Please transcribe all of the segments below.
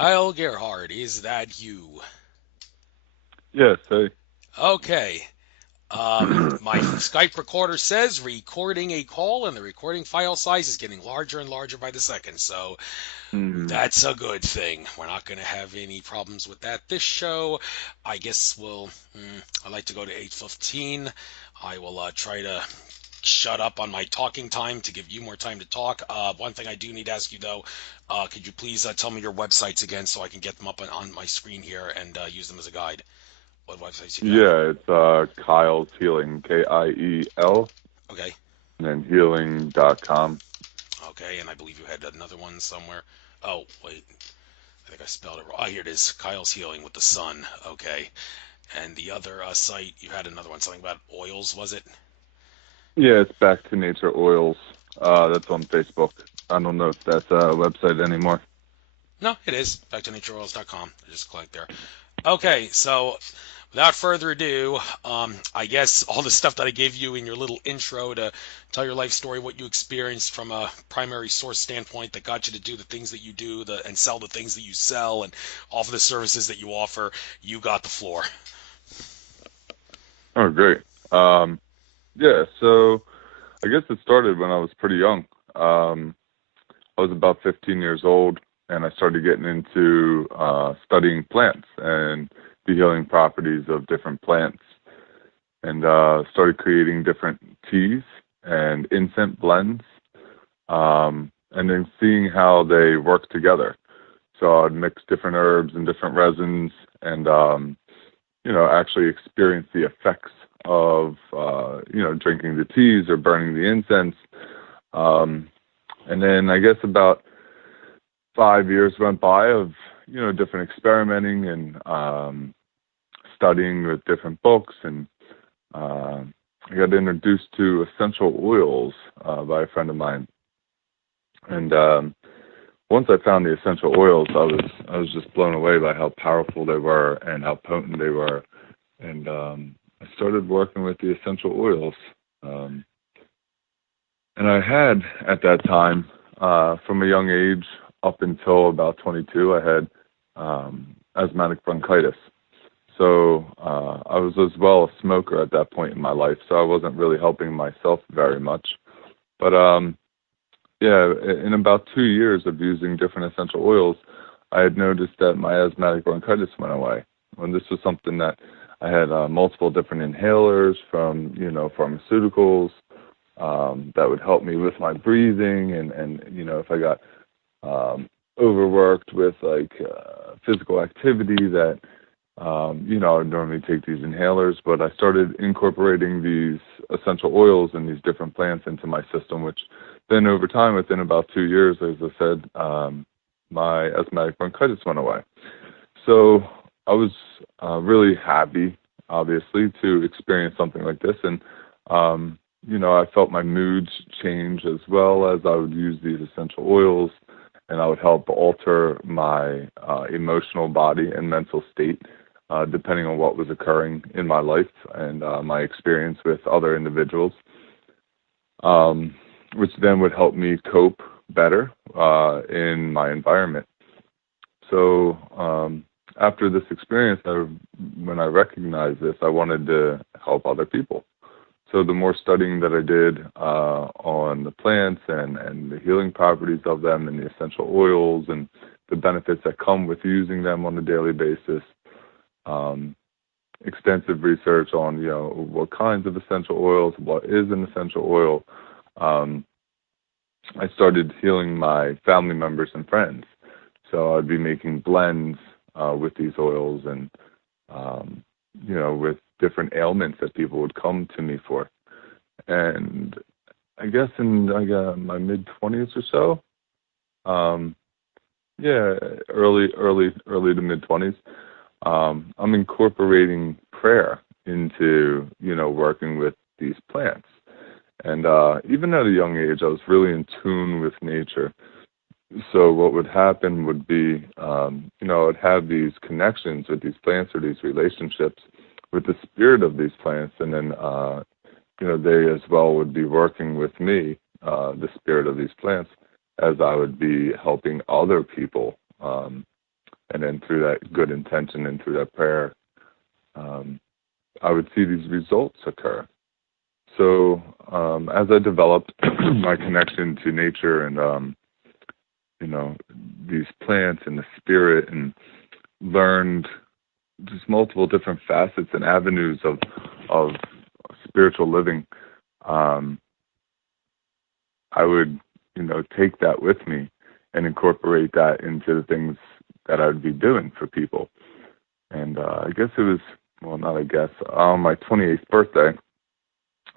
Kiel Gerhard, is that you? Yes, hey. Okay. My Skype recorder says recording a call, and the recording file size is getting larger and larger by the second. So Hmm. that's a good thing. We're not going to have any problems with that this show. I guess I'd like to go to 8:15. I will try to shut up on my talking time to give you more time to talk. One thing I do need to ask you though, could you please tell me your websites again so I can get them up on my screen here and use them as a guide? What websites you got? Yeah, it's Kyle's Healing, Kiel, Okay, and then healing.com. okay, and I believe you had another one somewhere. Oh wait, I think I spelled it wrong. Oh, here it is. Kyle's Healing with the Sun. Okay, and the other site you had another one, something about oils, was it? Yeah, it's Back to Nature Oils. That's on Facebook. I don't know if that's a website anymore. No, it is. Backtonatureoils.com. I just clicked there. Okay, so without further ado, I guess all the stuff that I gave you in your little intro to tell your life story, what you experienced from a primary source standpoint that got you to do the things that you do, and sell the things that you sell, and offer the services that you offer, you got the floor. Oh, great. Yeah, so I guess it started when I was pretty young. I was about 15 years old, and I started getting into studying plants and the healing properties of different plants, and started creating different teas and incense blends, and then seeing how they work together. So I'd mix different herbs and different resins, and actually experience the effects of drinking the teas or burning the incense. Um, and then I guess about 5 years went by of different experimenting and studying with different books, and uh, I got introduced to essential oils by a friend of mine. And once I found the essential oils, I was just blown away by how powerful they were and how potent they were. And I started working with the essential oils. Um, and I had at that time, from a young age up until about 22, I had asthmatic bronchitis. So I was as well a smoker at that point in my life, so I wasn't really helping myself very much. But yeah, in about 2 years of using different essential oils, I had noticed that my asthmatic bronchitis went away. And this was something that I had multiple different inhalers from, pharmaceuticals that would help me with my breathing, and if I got overworked with like physical activity that I would normally take these inhalers, but I started incorporating these essential oils and these different plants into my system, which then over time, within about 2 years, as I said, my asthmatic bronchitis went away. So I was really happy, obviously, to experience something like this. And, I felt my moods change as well as I would use these essential oils, and I would help alter my emotional body and mental state, depending on what was occurring in my life and my experience with other individuals, which then would help me cope better in my environment. So after this experience, when I recognized this, I wanted to help other people. So the more studying that I did on the plants and the healing properties of them and the essential oils and the benefits that come with using them on a daily basis, um, extensive research on what kinds of essential oils, what is an essential oil. Um, I started healing my family members and friends. So I'd be making blends with these oils and um, with different ailments that people would come to me for. And I guess in my mid 20s or so, yeah, early to mid 20s, I'm incorporating prayer into working with these plants. And even at a young age, I was really in tune with nature. So what would happen would be, I'd have these connections with these plants or these relationships with the spirit of these plants, and then they as well would be working with me, the spirit of these plants, as I would be helping other people, and then through that good intention and through that prayer, um, I would see these results occur. So as I developed my connection to nature and these plants and the spirit, and learned just multiple different facets and avenues of spiritual living, I would take that with me and incorporate that into the things that I would be doing for people. And I guess it was, well, not I guess, on my 28th birthday,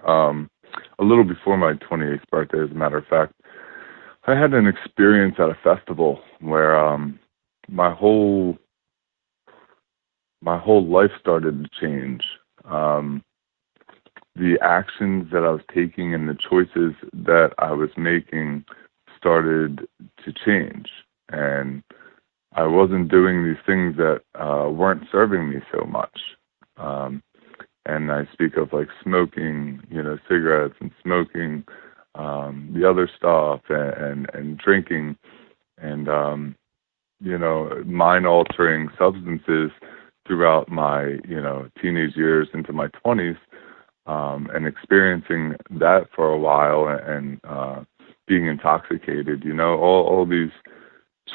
a little before my 28th birthday, as a matter of fact, I had an experience at a festival where my whole life started to change. The actions that I was taking and the choices that I was making started to change, and I wasn't doing these things that weren't serving me so much. And I speak of like smoking, cigarettes and smoking, the other stuff, and drinking, and mind-altering substances throughout my teenage years into my 20s, and experiencing that for a while, and being intoxicated. All these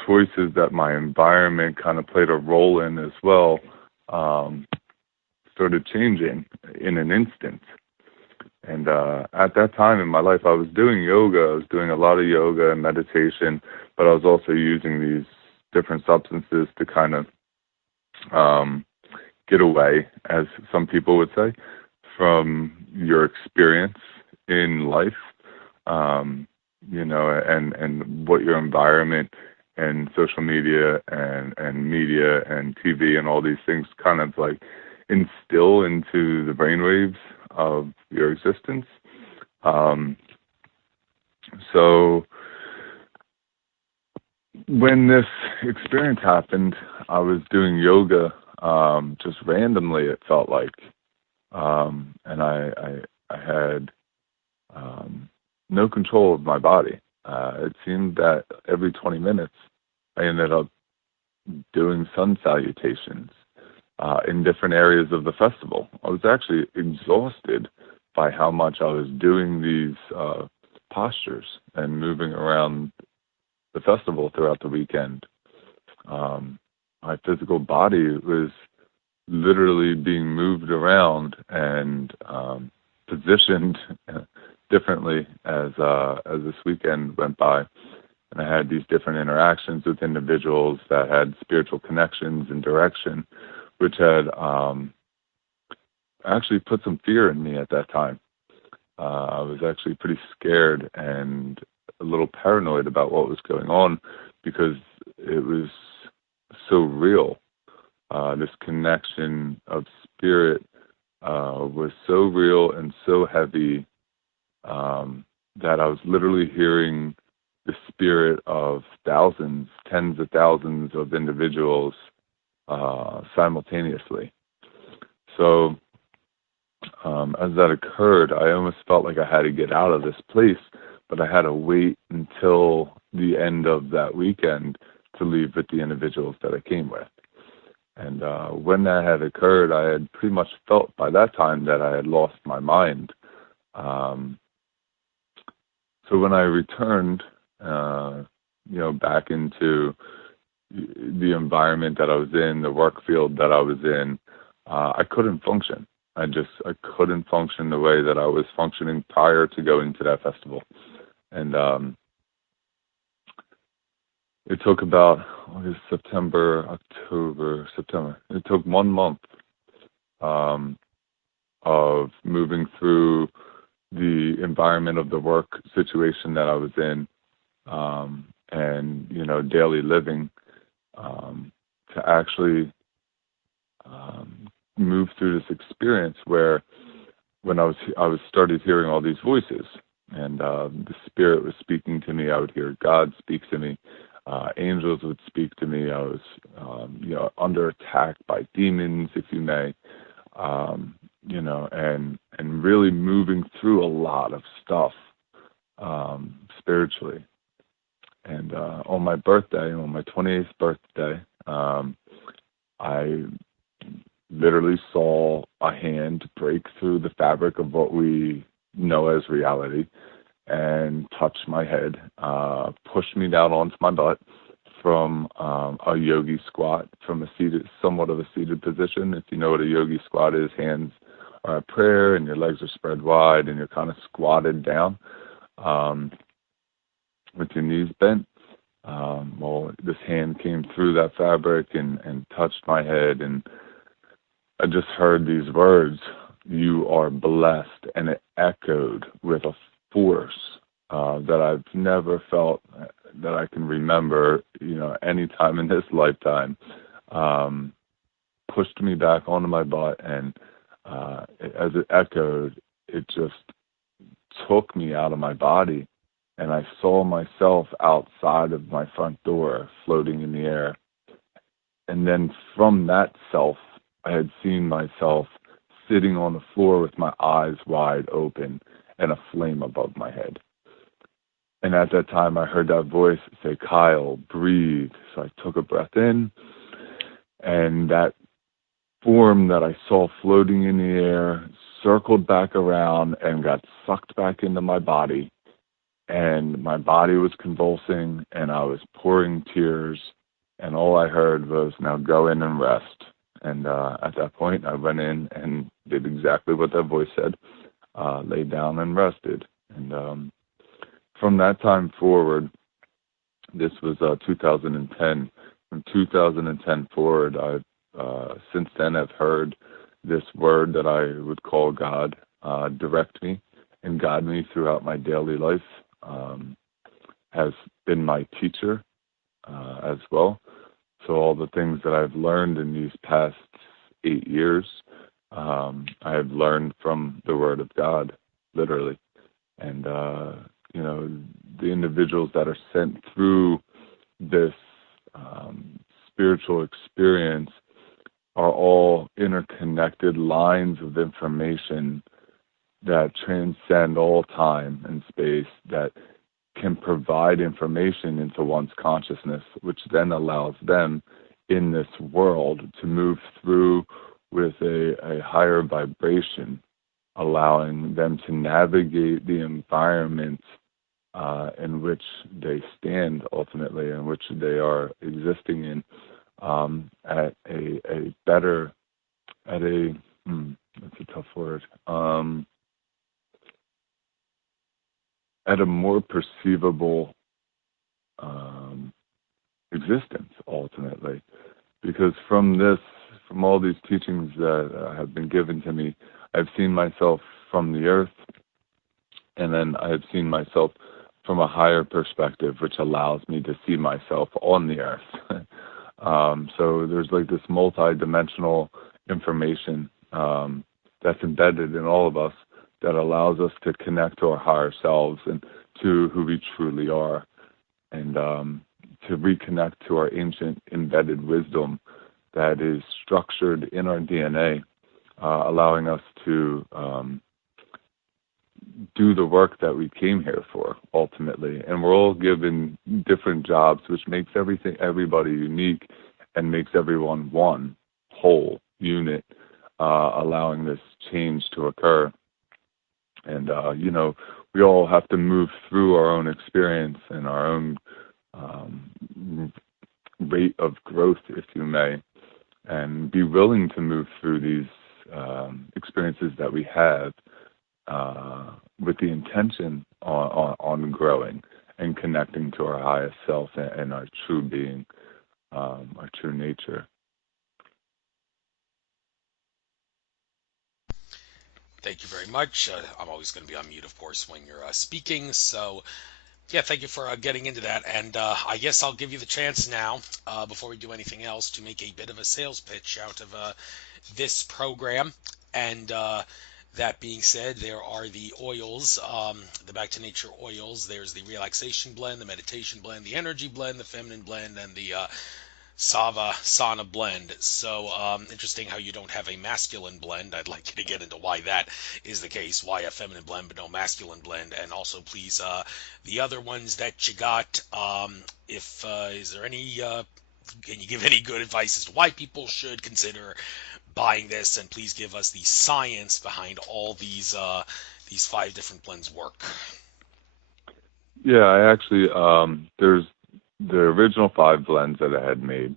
choices that my environment kind of played a role in as well, started changing in an instant. And at that time in my life, I was doing yoga. I was doing a lot of yoga and meditation, but I was also using these different substances to kind of get away, as some people would say, from your experience in life, and what your environment and social media and media and TV and all these things kind of like instill into the brainwaves of your existence. So when this experience happened, I was doing yoga just randomly, it felt like. And I had no control of my body. It seemed that every 20 minutes I ended up doing sun salutations in different areas of the festival. I was actually exhausted by how much I was doing these postures and moving around the festival throughout the weekend. My physical body was literally being moved around and positioned differently as this weekend went by. And I had these different interactions with individuals that had spiritual connections and direction, which had actually put some fear in me at that time. I was actually pretty scared and a little paranoid about what was going on, because it was so real. This connection of spirit was so real and so heavy that I was literally hearing the spirit of thousands, tens of thousands of individuals simultaneously. So as that occurred, I almost felt like I had to get out of this place, but I had to wait until the end of that weekend to leave with the individuals that I came with. And when that had occurred, I had pretty much felt by that time that I had lost my mind. So when I returned, back into the environment that I was in, the work field that I was in, I couldn't function. I couldn't function the way that I was functioning prior to going to that festival. And it took about August, September, October, September. It took 1 month of moving through the environment of the work situation that I was in, and daily living, to actually move through this experience where, when I was started hearing all these voices, and the spirit was speaking to me. I would hear God speak to me. Angels would speak to me. I was, under attack by demons, if you may, and really moving through a lot of stuff spiritually. And on my birthday, on my 28th birthday, Um, I literally saw a hand break through the fabric of what we know as reality and touched my head, pushed me down onto my butt from a yogi squat, from a seated, somewhat of a seated position. If you know what a yogi squat is, hands are at prayer and your legs are spread wide and you're kind of squatted down um, with your knees bent. Well, this hand came through that fabric and touched my head, and I just heard these words, "You are blessed," and it echoed with a force that I've never felt that I can remember, any time in this lifetime. Um, Pushed me back onto my butt, and as it echoed, it just took me out of my body, and I saw myself outside of my front door, floating in the air. And then from that self, I had seen myself sitting on the floor with my eyes wide open and a flame above my head. And at that time, I heard that voice say, "Kyle, breathe." So I took a breath in, and that form that I saw floating in the air circled back around and got sucked back into my body. And my body was convulsing, and I was pouring tears. And all I heard was, "Now go in and rest." And at that point, I went in and did exactly what that voice said, laid down and rested. And from that time forward, this was 2010. From 2010 forward, I've since then have heard this word that I would call God direct me and guide me throughout my daily life. Has been my teacher as well. So all the things that I've learned in these past 8 years, I have learned from the Word of God, literally. And you know, the individuals that are sent through this spiritual experience are all interconnected lines of information that transcend all time and space, that can provide information into one's consciousness, which then allows them in this world to move through with a higher vibration, allowing them to navigate the environment in which they stand ultimately, in which they are existing in, at a better, at a, that's a tough word, at a more perceivable existence ultimately. Because from all these teachings that have been given to me, I've seen myself from the earth, and then I have seen myself from a higher perspective, which allows me to see myself on the earth. So there's like this multi-dimensional information that's embedded in all of us that allows us to connect to our higher selves and to who we truly are, and to reconnect to our ancient embedded wisdom that is structured in our DNA, allowing us to do the work that we came here for ultimately. And we're all given different jobs, which makes everybody unique and makes everyone one whole unit, allowing this change to occur. And we all have to move through our own experience and our own rate of growth, if you may, and be willing to move through these experiences that we have, with the intention on growing and connecting to our highest self and our true being, our true nature. Thank you very much. I'm always going to be on mute, of course, when you're speaking. So, yeah, thank you for getting into that. And I guess I'll give you the chance now, before we do anything else, to make a bit of a sales pitch out of this program. And that being said, there are the oils, the Back to Nature oils. There's the relaxation blend, the meditation blend, the energy blend, the feminine blend, and the Sava Sana blend. So interesting how you don't have a masculine blend. I'd like you to get into why that is the case. Why a feminine blend but no masculine blend? And also, please, the other ones that you got. If is there any Can you give any good advice as to why people should consider buying this? And please give us the science behind all these five different blends work. Yeah, I actually there's the original five blends that I had made,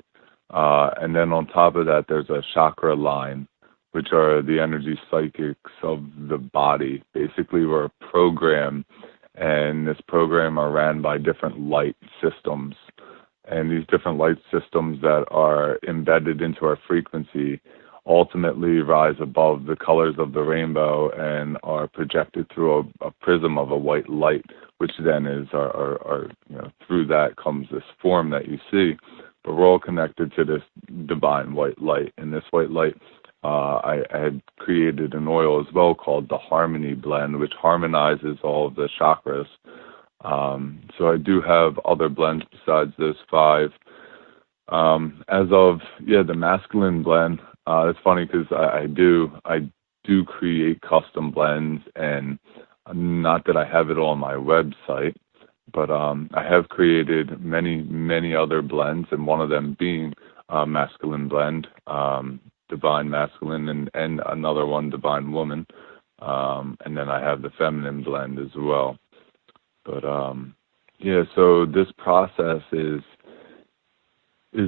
and then on top of that, there's a chakra line, which are the energy psychics of the body. Basically, we're a program, and this program are ran by different light systems, and these different light systems that are embedded into our frequency ultimately rise above the colors of the rainbow and are projected through a prism of a white light, which then is our through that comes this form that you see. But we're all connected to this divine white light. And this white light, I had created an oil as well called the Harmony Blend, which harmonizes all of the chakras. So I do have other blends besides those five. As of the masculine blend, it's funny because I do create custom blends, and not that I have it on my website, but I have created many other blends, and one of them being masculine blend, divine masculine, and another one divine woman, and then I have the feminine blend as well. But so this process is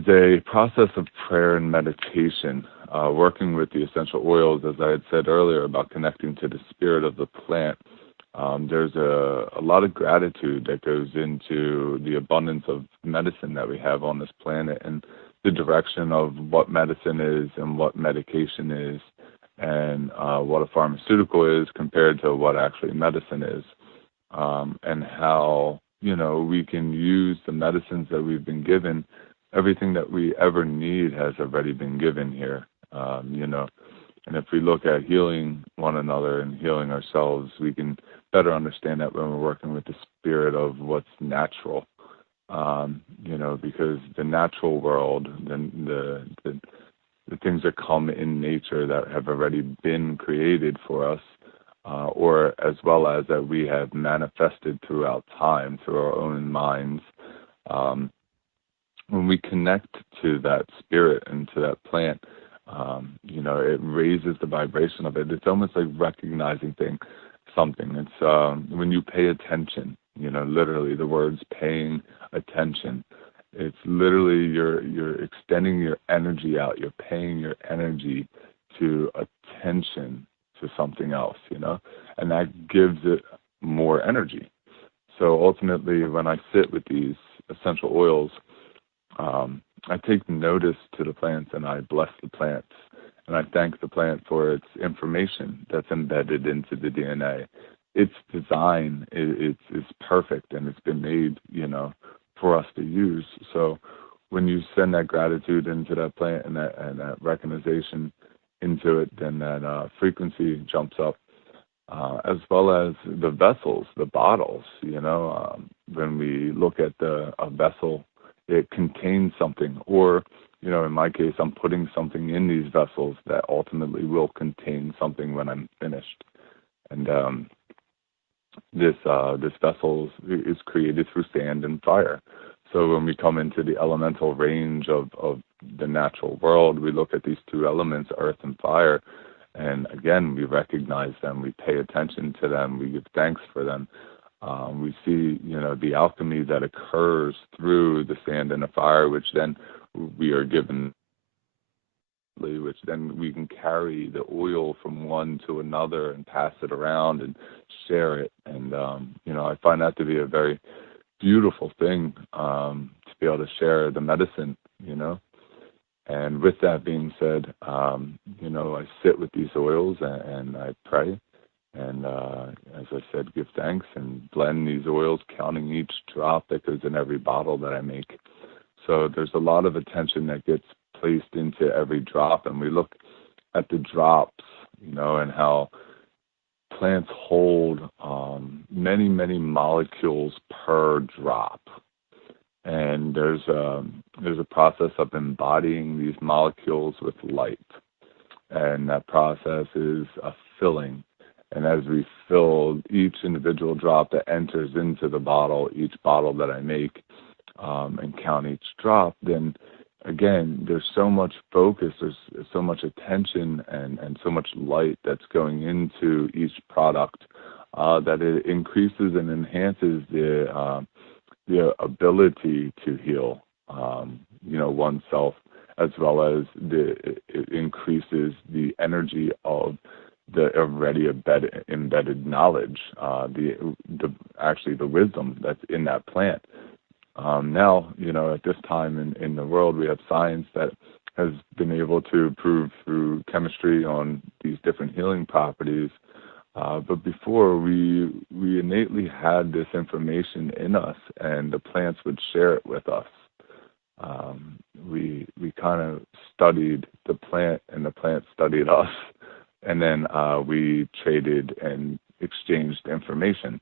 a process of prayer and meditation, working with the essential oils, as I had said earlier, about connecting to the spirit of the plant. There's a lot of gratitude that goes into the abundance of medicine that we have on this planet, and the direction of what medicine is and what medication is, and what a pharmaceutical is compared to what actually medicine is, and how we can use the medicines that we've been given. Everything that we ever need has already been given here, and if we look at healing one another and healing ourselves, we can better understand that when we're working with the spirit of what's natural, because the natural world, the things that come in nature that have already been created for us, or as well as that we have manifested throughout time through our own minds. When we connect to that spirit and to that plant, it raises the vibration of it. It's almost like recognizing something. It's when you pay attention, literally the words paying attention. It's literally you're extending your energy out. You're paying your energy to attention to something else, and that gives it more energy. So ultimately, when I sit with these essential oils, I take notice to the plants and I bless the plants, and I thank the plant for its information that's embedded into the DNA. Its design is perfect, and it's been made, for us to use. So when you send that gratitude into that plant and that recognition into it, then that frequency jumps up, as well as the vessels, the bottles. When we look at a vessel, it contains something, or in my case, I'm putting something in these vessels that ultimately will contain something when I'm finished. And this vessel is created through sand and fire. So when we come into the elemental range of the natural world, we look at these two elements, earth and fire, and again, we recognize them, we pay attention to them, we give thanks for them. We see, the alchemy that occurs through the sand and the fire, which then we are given, which then we can carry the oil from one to another and pass it around and share it. And, I find that to be a very beautiful thing, to be able to share the medicine, And with that being said, I sit with these oils and I pray. And as I said, give thanks and blend these oils, counting each drop that goes in every bottle that I make. So there's a lot of attention that gets placed into every drop, and we look at the drops, and how plants hold many molecules per drop. And there's a process of embodying these molecules with light, and that process is a filling. And as we fill each individual drop that enters into the bottle, each bottle that I make, and count each drop, then again, there's so much focus, there's so much attention and so much light that's going into each product that it increases and enhances the ability to heal, oneself, as well as it increases the energy of the already embedded knowledge, the actually the wisdom that's in that plant. Now, at this time in the world, we have science that has been able to prove through chemistry on these different healing properties. But before, we innately had this information in us, and the plants would share it with us. We kind of studied the plant, and the plant studied us, and then we traded and exchanged information.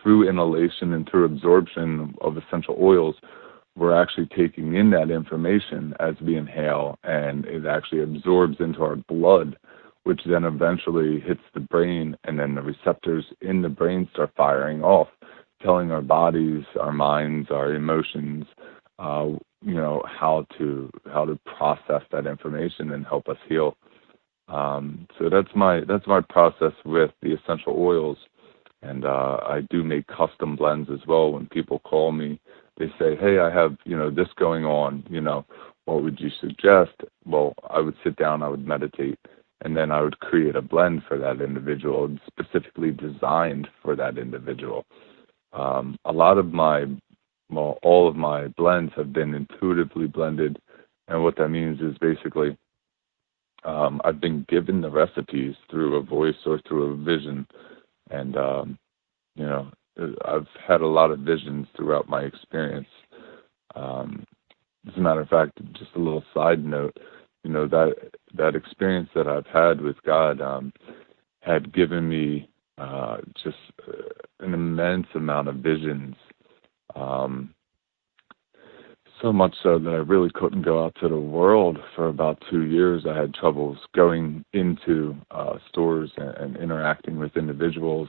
Through inhalation and through absorption of essential oils, we're actually taking in that information as we inhale, and it actually absorbs into our blood, which then eventually hits the brain, and then the receptors in the brain start firing off, telling our bodies, our minds, our emotions, how to process that information and help us heal. So that's my process with the essential oils. And I do make custom blends as well. When people call me, they say, hey, I have, this going on, what would you suggest? Well, I would sit down, I would meditate, and then I would create a blend for that individual, specifically designed for that individual. All of my blends have been intuitively blended. And what that means is basically I've been given the recipes through a voice or through a vision. And, I've had a lot of visions throughout my experience. As a matter of fact, just a little side note, that experience that I've had with God had given me just an immense amount of visions. So much so that I really couldn't go out to the world for about 2 years. I had troubles going into stores and interacting with individuals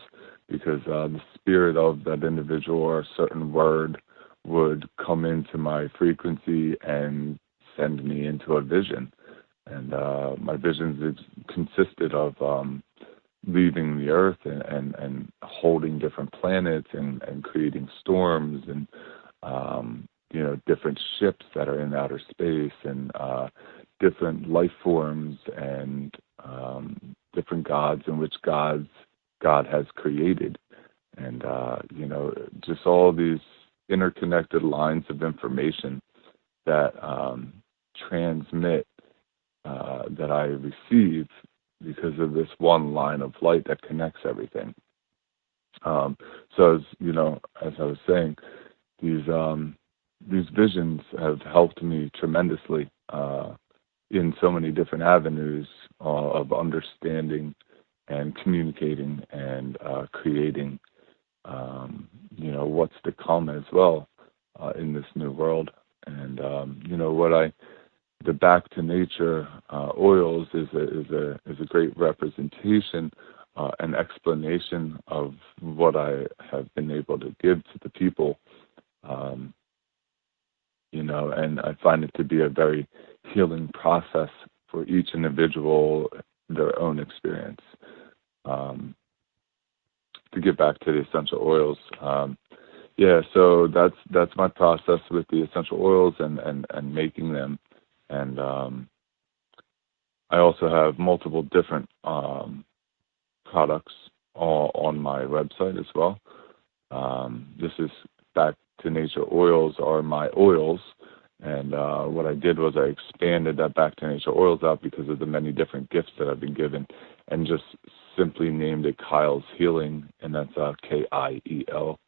because the spirit of that individual or a certain word would come into my frequency and send me into a vision. And my visions consisted of leaving the earth and holding different planets and creating storms and different ships that are in outer space and different life forms and different gods in which God has created. And, just all these interconnected lines of information that transmit, that I receive because of this one line of light that connects everything. So as I was saying, these visions have helped me tremendously in so many different avenues of understanding and communicating and creating, what's to come as well in this new world. And the back to nature oils is a great representation and explanation of what I have been able to give to the people. And I find it to be a very healing process for each individual, their own experience. To get back to the essential oils, so that's my process with the essential oils and making them. And I also have multiple different products on my website as well. This is Back to Nature oils are my oils. And what I did was I expanded that Back to Nature oils out because of the many different gifts that I've been given, and just simply named it Kiel's Healing, and that's KIEL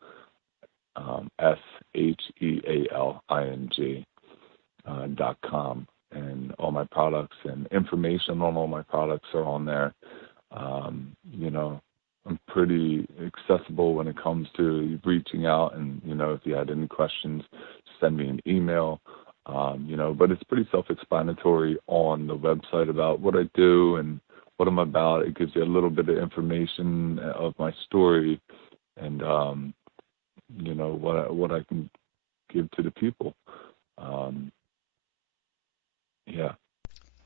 SHEALING.com. And all my products and information on all my products are on there. I'm pretty accessible when it comes to reaching out, and if you had any questions, send me an email. But it's pretty self-explanatory on the website about what I do and what I'm about. It gives you a little bit of information of my story and what I can give to the people. Um, yeah.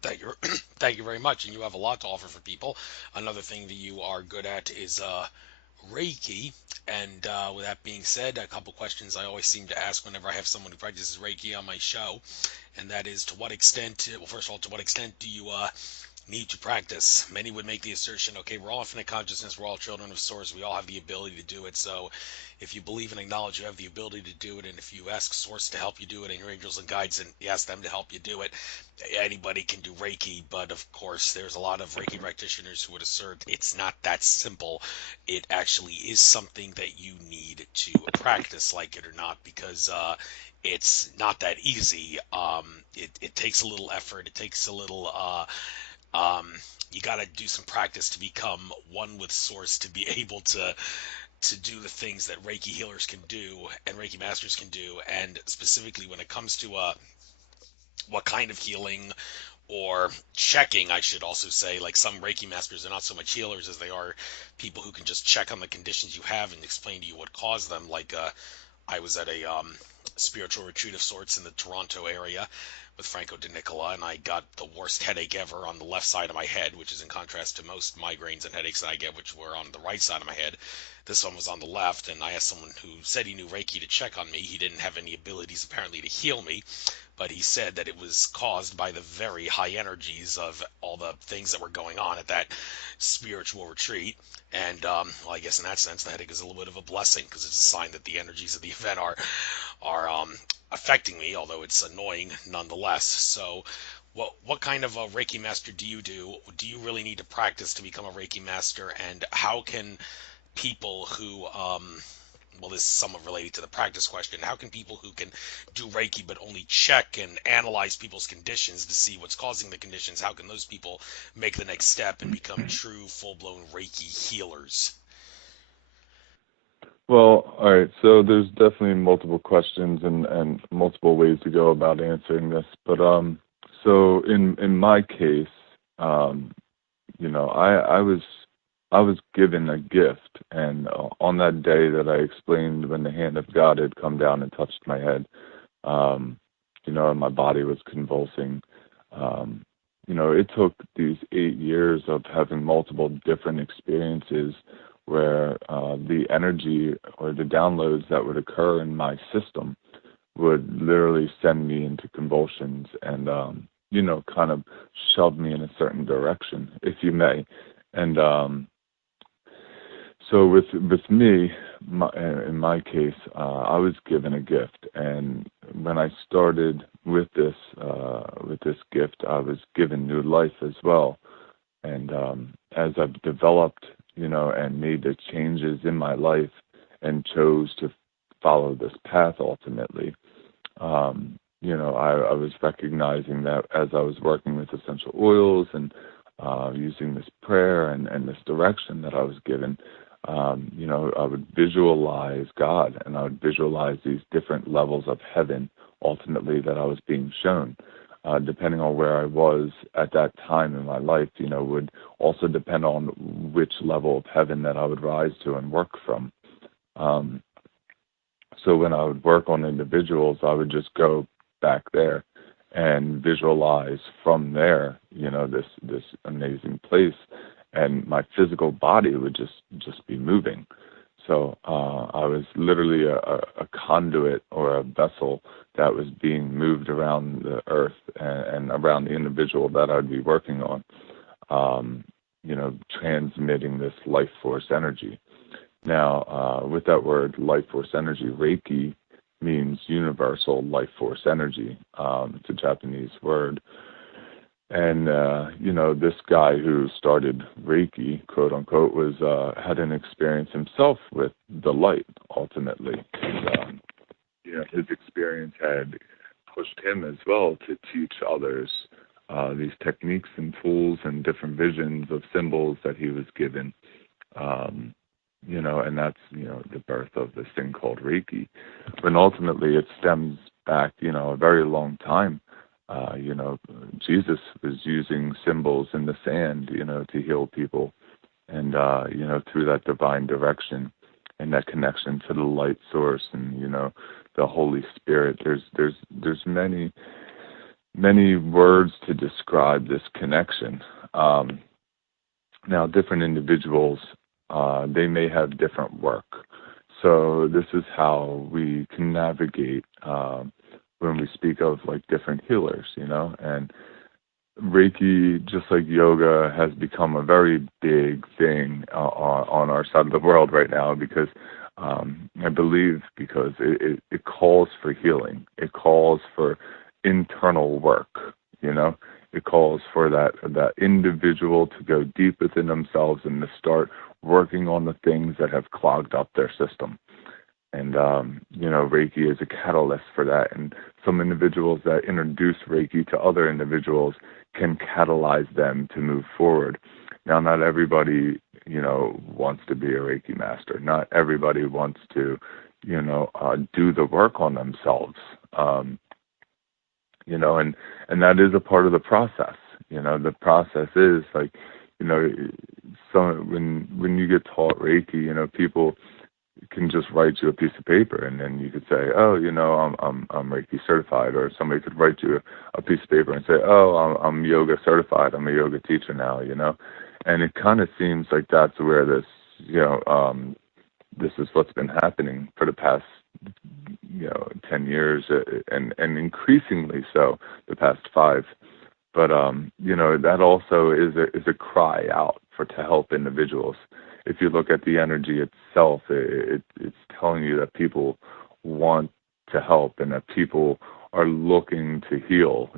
Thank you, thank you very much. And you have a lot to offer for people. Another thing that you are good at is Reiki. And with that being said, a couple questions I always seem to ask whenever I have someone who practices Reiki on my show, and that is to what extent, well, first of all, to what extent do you need to practice? Many would make the assertion, okay, we're all infinite consciousness, we're all children of source, we all have the ability to do it. So if you believe and acknowledge you have the ability to do it, and if you ask source to help you do it, and your angels and guides, and you ask them to help you do it, anybody can do Reiki. But of course, there's a lot of Reiki practitioners who would assert it's not that simple. It actually is something that you need to practice, like it or not, because it's not that easy. It takes a little effort. It takes a little um, you got to do some practice to become one with source, to be able to do the things that Reiki healers can do and Reiki masters can do. And specifically when it comes to what kind of healing or checking, I should also say, like some Reiki masters are not so much healers as they are people who can just check on the conditions you have and explain to you what caused them. Like I was at a spiritual retreat of sorts in the Toronto area with Franco de Nicola, and I got the worst headache ever on the left side of my head, which is in contrast to most migraines and headaches that I get, which were on the right side of my head. This one was on the left, and I asked someone who said he knew Reiki to check on me. He didn't have any abilities apparently to heal me, but he said that it was caused by the very high energies of all the things that were going on at that spiritual retreat. And well, I guess in that sense, the headache is a little bit of a blessing because it's a sign that the energies of the event are affecting me, although it's annoying nonetheless. So, what kind of a Reiki master do you do? Do you really need to practice to become a Reiki master? And how can people who well, this is somewhat related to the practice question. How can people who can do Reiki but only check and analyze people's conditions to see what's causing the conditions, how can those people make the next step and become true, full-blown Reiki healers? Well, all right. So there's definitely multiple questions and multiple ways to go about answering this. But so in my case, um, I was given a gift, and on that day that I explained when the hand of God had come down and touched my head, um, and my body was convulsing. Um, it took these 8 years of having multiple different experiences where the energy or the downloads that would occur in my system would literally send me into convulsions and, kind of shove me in a certain direction, if you may. And so with me, in my case, I was given a gift, and when I started with this gift, I was given new life as well. And as I've developed, and made the changes in my life, and chose to follow this path ultimately, I was recognizing that as I was working with essential oils and using this prayer and this direction that I was given, I would visualize God, and I would visualize these different levels of heaven ultimately that I was being shown. Depending on where I was at that time in my life, would also depend on which level of heaven that I would rise to and work from. Um, so when I would work on individuals, I would just go back there and visualize from there, this amazing place, and my physical body would just be moving. So I was literally a conduit or a vessel that was being moved around the earth and around the individual that I'd be working on, transmitting this life force energy. Now, with that word, life force energy, Reiki means universal life force energy. It's a Japanese word. And, this guy who started Reiki, quote unquote, had an experience himself with the light, ultimately. And, his experience had pushed him as well to teach others these techniques and tools and different visions of symbols that he was given. And that's, the birth of this thing called Reiki. But ultimately it stems back, a very long time. Jesus was using symbols in the sand, to heal people. And, through that divine direction and that connection to the light source and, the Holy Spirit. There's many words to describe this connection. Now, different individuals, they may have different work. So this is how we can navigate when we speak of like different healers, and Reiki, just like yoga, has become a very big thing on our side of the world right now because I believe because it calls for healing. It calls for internal work, It calls for that individual to go deep within themselves and to start working on the things that have clogged up their system. And, Reiki is a catalyst for that. And some individuals that introduce Reiki to other individuals can catalyze them to move forward. Now, not everybody, wants to be a Reiki master. Not everybody wants to, do the work on themselves. And that is a part of the process. The process is like, when you get taught Reiki, people can just write you a piece of paper, and then you could say, oh, I'm Reiki certified, or somebody could write you a piece of paper and say, oh, I'm yoga certified, I'm a yoga teacher now, and it kind of seems like that's where this, this is what's been happening for the past, 10 years, and increasingly so the past 5. But that also is a cry out to help individuals. If you look at the energy itself, it's telling you that people want to help and that people are looking to heal.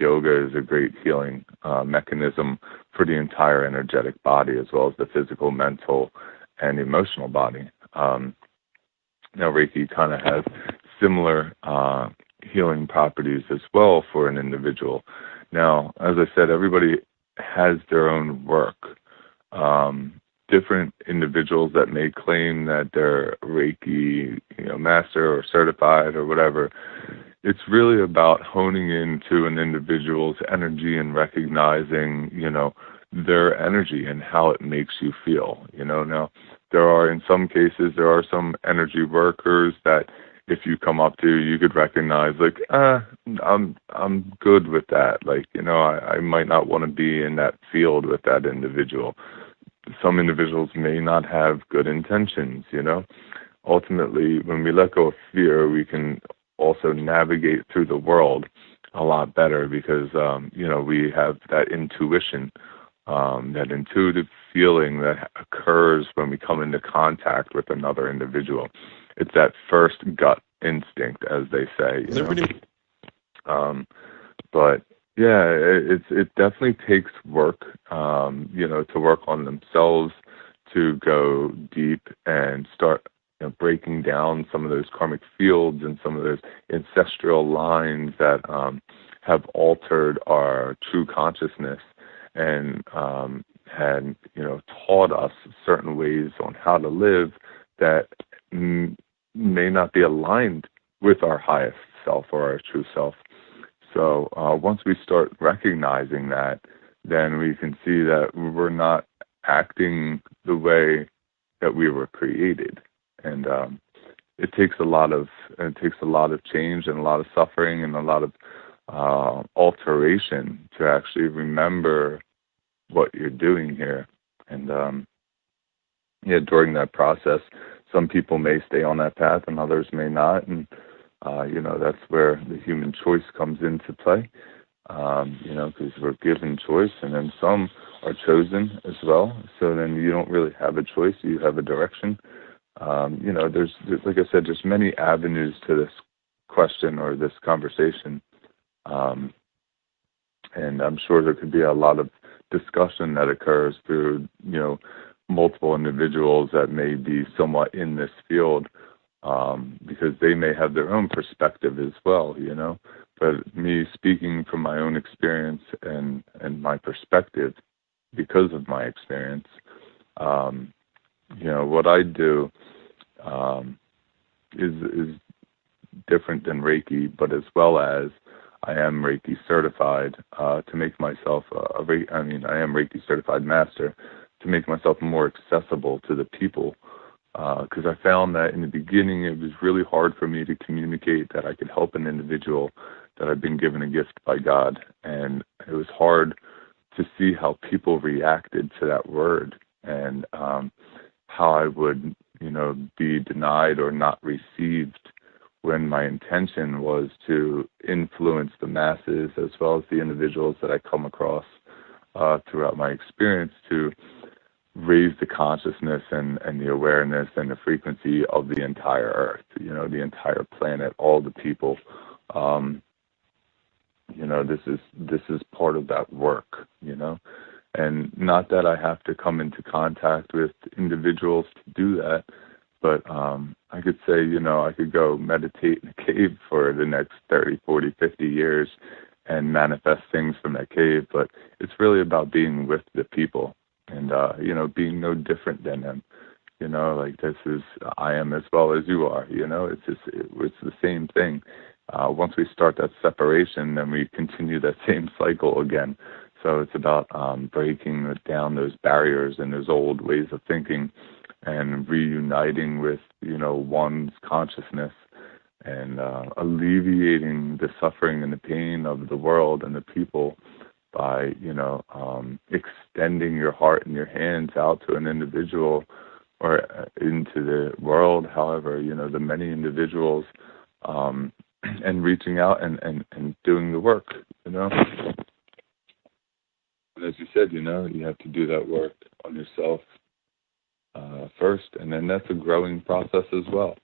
Yoga is a great healing mechanism for the entire energetic body, as well as the physical, mental, and emotional body. Now, Reiki kind of has similar healing properties as well for an individual. Now, as I said, everybody has their own work. Different individuals that may claim that they're Reiki, master or certified or whatever. It's really about honing into an individual's energy and recognizing, their energy and how it makes you feel. Now in some cases, there are some energy workers that if you come up to, you could recognize like, I'm good with that. Like, I might not want to be in that field with that individual. Some individuals may not have good intentions, Ultimately, when we let go of fear, we can also navigate through the world a lot better because, we have that intuition, that intuitive feeling that occurs when we come into contact with another individual. It's that first gut instinct, as they say. But yeah, it definitely takes work, to work on themselves, to go deep and start breaking down some of those karmic fields and some of those ancestral lines that have altered our true consciousness and had taught us certain ways on how to live that may not be aligned with our highest self or our true self. So once we start recognizing that, then we can see that we're not acting the way that we were created, and it takes a lot of change and a lot of suffering and a lot of alteration to actually remember what you're doing here. And during that process, some people may stay on that path and others may not, and that's where the human choice comes into play. Because we're given choice, and then some are chosen as well. So then you don't really have a choice; you have a direction. There's like I said, there's many avenues to this question or this conversation, and I'm sure there could be a lot of discussion that occurs through multiple individuals that may be somewhat in this field, because they may have their own perspective as well. But me speaking from my own experience and my perspective, because of my experience, what I do is different than Reiki, but as well as I am Reiki certified to make myself I am Reiki certified master to make myself more accessible to the people because I found that in the beginning it was really hard for me to communicate that I could help an individual that I'd been given a gift by God, and it was hard to see how people reacted to that word, and how I would, be denied or not received when my intention was to influence the masses as well as the individuals that I come across throughout my experience to raise the consciousness and the awareness and the frequency of the entire earth, the entire planet, all the people. This is part of that work, and not that I have to come into contact with individuals to do that, but I could say, I could go meditate in a cave for the next 30, 40, 50 years and manifest things from that cave, but it's really about being with the people and, being no different than them. Like I am as well as you are, it's the same thing. Once we start that separation, then we continue that same cycle again. So it's about breaking down those barriers and those old ways of thinking and reuniting with, one's consciousness and alleviating the suffering and the pain of the world and the people by, extending your heart and your hands out to an individual or into the world, however, the many individuals, and reaching out and doing the work, And as you said, you have to do that work on yourself first, and then that's a growing process as well.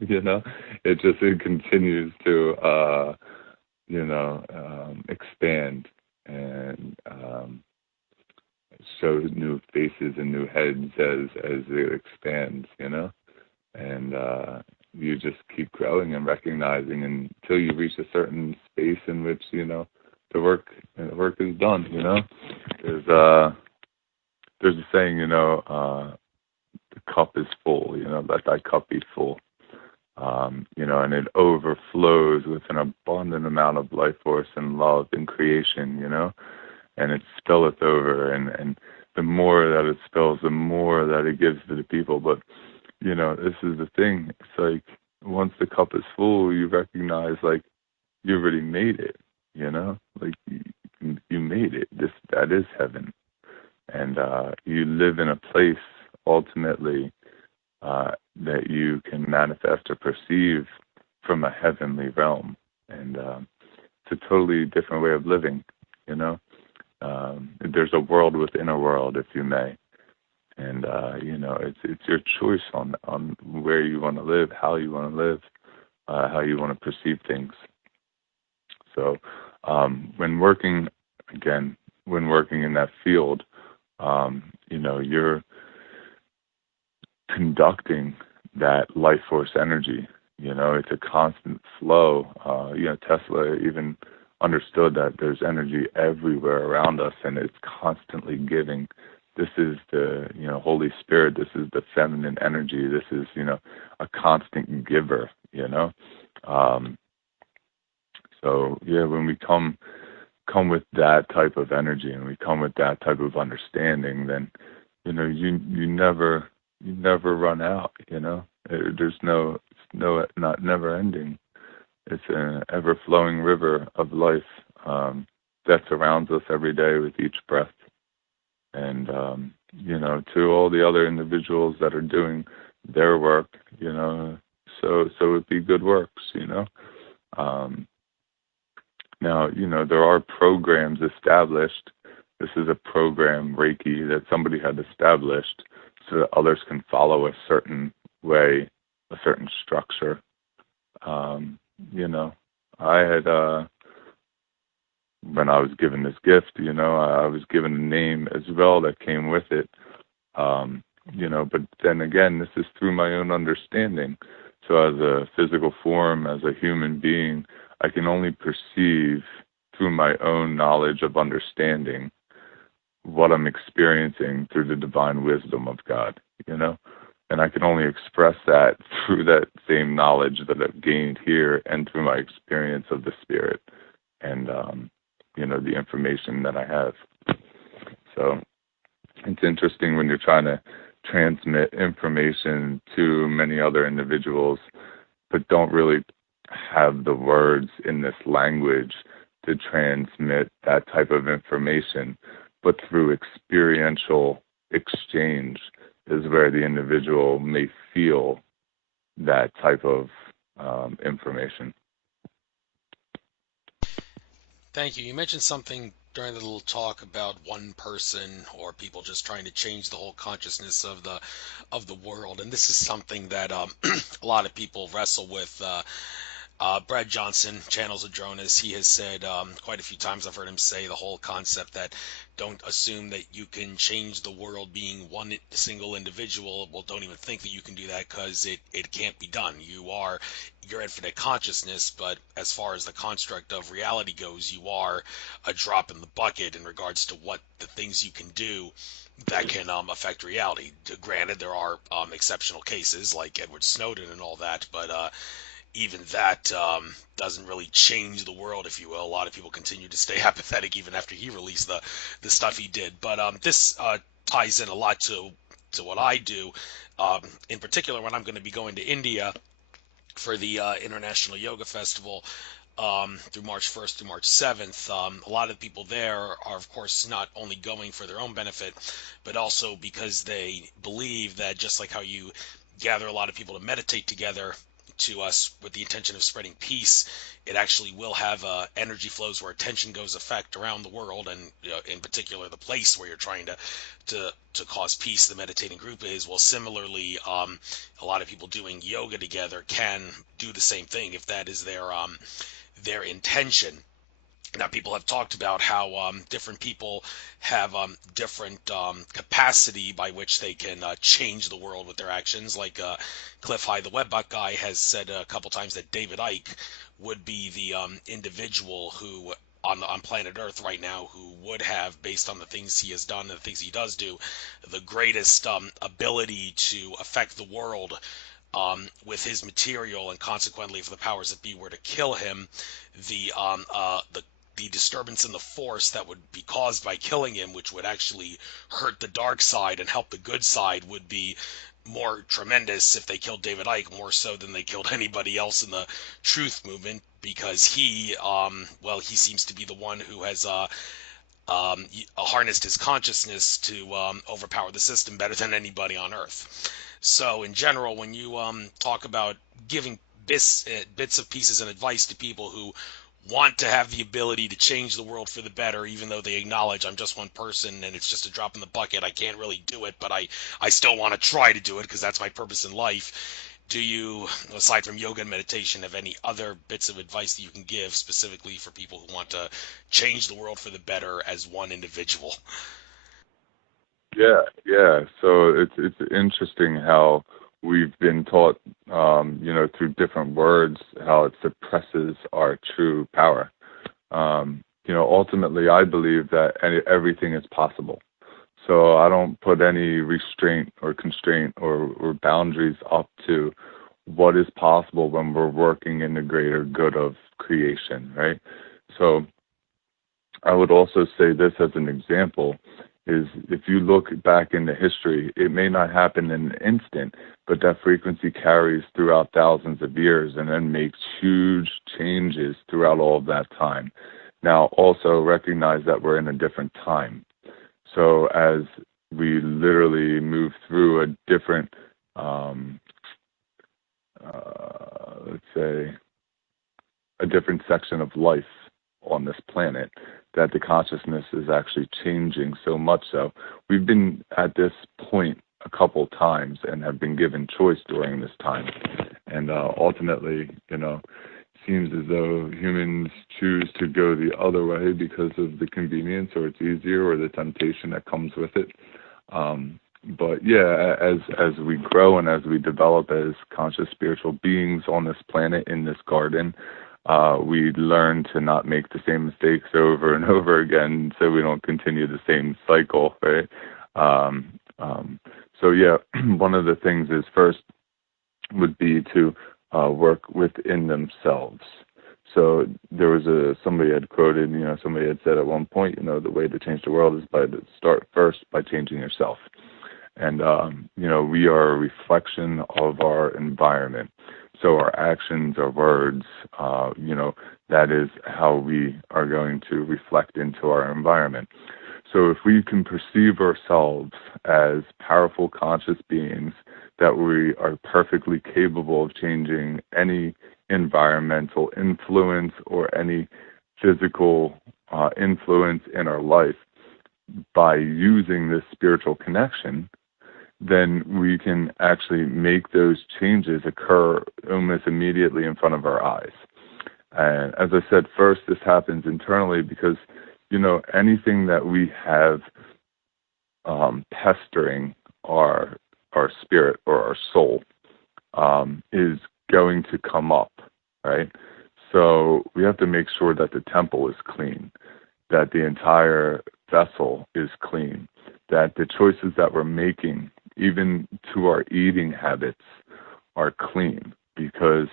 It continues to, expand and show new faces and new heads as it expands, and you just keep growing and recognizing until you reach a certain space in which, the work is done, There's a saying, the cup is full, let thy cup be full. And it overflows with an abundant amount of life force and love and creation, and it spilleth over, and the more that it spills, the more that it gives to the people. But, this is the thing. It's like once the cup is full, you recognize, like, you already made it, like you made it. That is heaven. And you live in a place, ultimately, that you can manifest or perceive from a heavenly realm. And it's a totally different way of living, There's a world within a world, if you may. And, it's your choice on where you want to live, how you want to live, how you want to perceive things. So when working in that field, you're conducting that life force energy. It's a constant flow. Tesla even understood that there's energy everywhere around us, and it's constantly giving. This is the, Holy Spirit. This is the feminine energy. This is, a constant giver, So, when we come with that type of energy and we come with that type of understanding, then, you never run out, There's not never ending. It's an ever-flowing river of life that surrounds us every day with each breath. And, to all the other individuals that are doing their work, so it be good works, Now, there are programs established. This is a program, Reiki, that somebody had established so that others can follow a certain way, a certain structure. I had, when I was given this gift, I was given a name as well that came with it. But then again, this is through my own understanding. So as a physical form, as a human being, I can only perceive through my own knowledge of understanding what I'm experiencing through the divine wisdom of God, and I can only express that through that same knowledge that I've gained here and through my experience of the Spirit and, the information that I have. So it's interesting when you're trying to transmit information to many other individuals, but don't really have the words in this language to transmit that type of information. But through experiential exchange is where the individual may feel that type of information. Thank you. You mentioned something during the little talk about one person or people just trying to change the whole consciousness of the world, and this is something that a lot of people wrestle with. Brad Johnson, Channels of Dronas, he has said quite a few times, I've heard him say the whole concept that don't assume that you can change the world being one single individual. Well, don't even think that you can do that, because it can't be done. You are your infinite consciousness, but as far as the construct of reality goes, you are a drop in the bucket in regards to what the things you can do that can affect reality. Granted, there are exceptional cases like Edward Snowden and all that, but even that doesn't really change the world, if you will. A lot of people continue to stay apathetic even after he released the stuff he did. But this ties in a lot to what I do. In particular, when I'm going to be going to India for the International Yoga Festival through March 1st through March 7th. A lot of the people there are, of course, not only going for their own benefit, but also because they believe that just like how you gather a lot of people to meditate together to us with the intention of spreading peace, it actually will have energy flows where attention goes effect around the world, and in particular the place where you're trying to cause peace, the meditating group is. Well, similarly, a lot of people doing yoga together can do the same thing if that is their intention. Now, people have talked about how different people have different capacity by which they can change the world with their actions. Like Cliff High, the Webbot guy, has said a couple times that David Icke would be the individual who on planet Earth right now who would have, based on the things he has done and the things he does do, the greatest ability to affect the world with his material, and consequently, if the powers that be were to kill him, the the disturbance in the force that would be caused by killing him, which would actually hurt the dark side and help the good side, would be more tremendous if they killed David Icke, more so than they killed anybody else in the truth movement, because he, well, he seems to be the one who has harnessed his consciousness to overpower the system better than anybody on Earth. So, in general, when you talk about giving bits of pieces and advice to people who want to have the ability to change the world for the better, even though they acknowledge I'm just one person and it's just a drop in the bucket, I can't really do it, but I still want to try to do it because that's my purpose in life. Do you, aside from yoga and meditation, have any other bits of advice that you can give specifically for people who want to change the world for the better as one individual? Yeah, yeah. So it's interesting how we've been taught, through different words, how it suppresses our true power. Ultimately, I believe that everything is possible. So I don't put any restraint or constraint or boundaries up to what is possible when we're working in the greater good of creation, right? So I would also say this as an example is if you look back into history, it may not happen in an instant, but that frequency carries throughout thousands of years and then makes huge changes throughout all of that time. Now, also recognize that we're in a different time. So as we literally move through a different, let's say, a different section of life on this planet, that the consciousness is actually changing so much so. We've been at this point a couple times and have been given choice during this time. And ultimately, seems as though humans choose to go the other way because of the convenience, or it's easier, or the temptation that comes with it. But yeah, as we grow and as we develop as conscious spiritual beings on this planet, in this garden, we learn to not make the same mistakes over and over again, so we don't continue the same cycle, right? So yeah, one of the things is first would be to work within themselves. So there was somebody had quoted, somebody had said at one point, the way to change the world is to start first by changing yourself. And, we are a reflection of our environment. So our actions, our words, that is how we are going to reflect into our environment. So if we can perceive ourselves as powerful conscious beings, that we are perfectly capable of changing any environmental influence or any physical influence in our life by using this spiritual connection, then we can actually make those changes occur almost immediately in front of our eyes. And as I said, first, this happens internally because, anything that we have pestering our spirit or our soul is going to come up, right? So we have to make sure that the temple is clean, that the entire vessel is clean, that the choices that we're making, even to our eating habits, are clean, because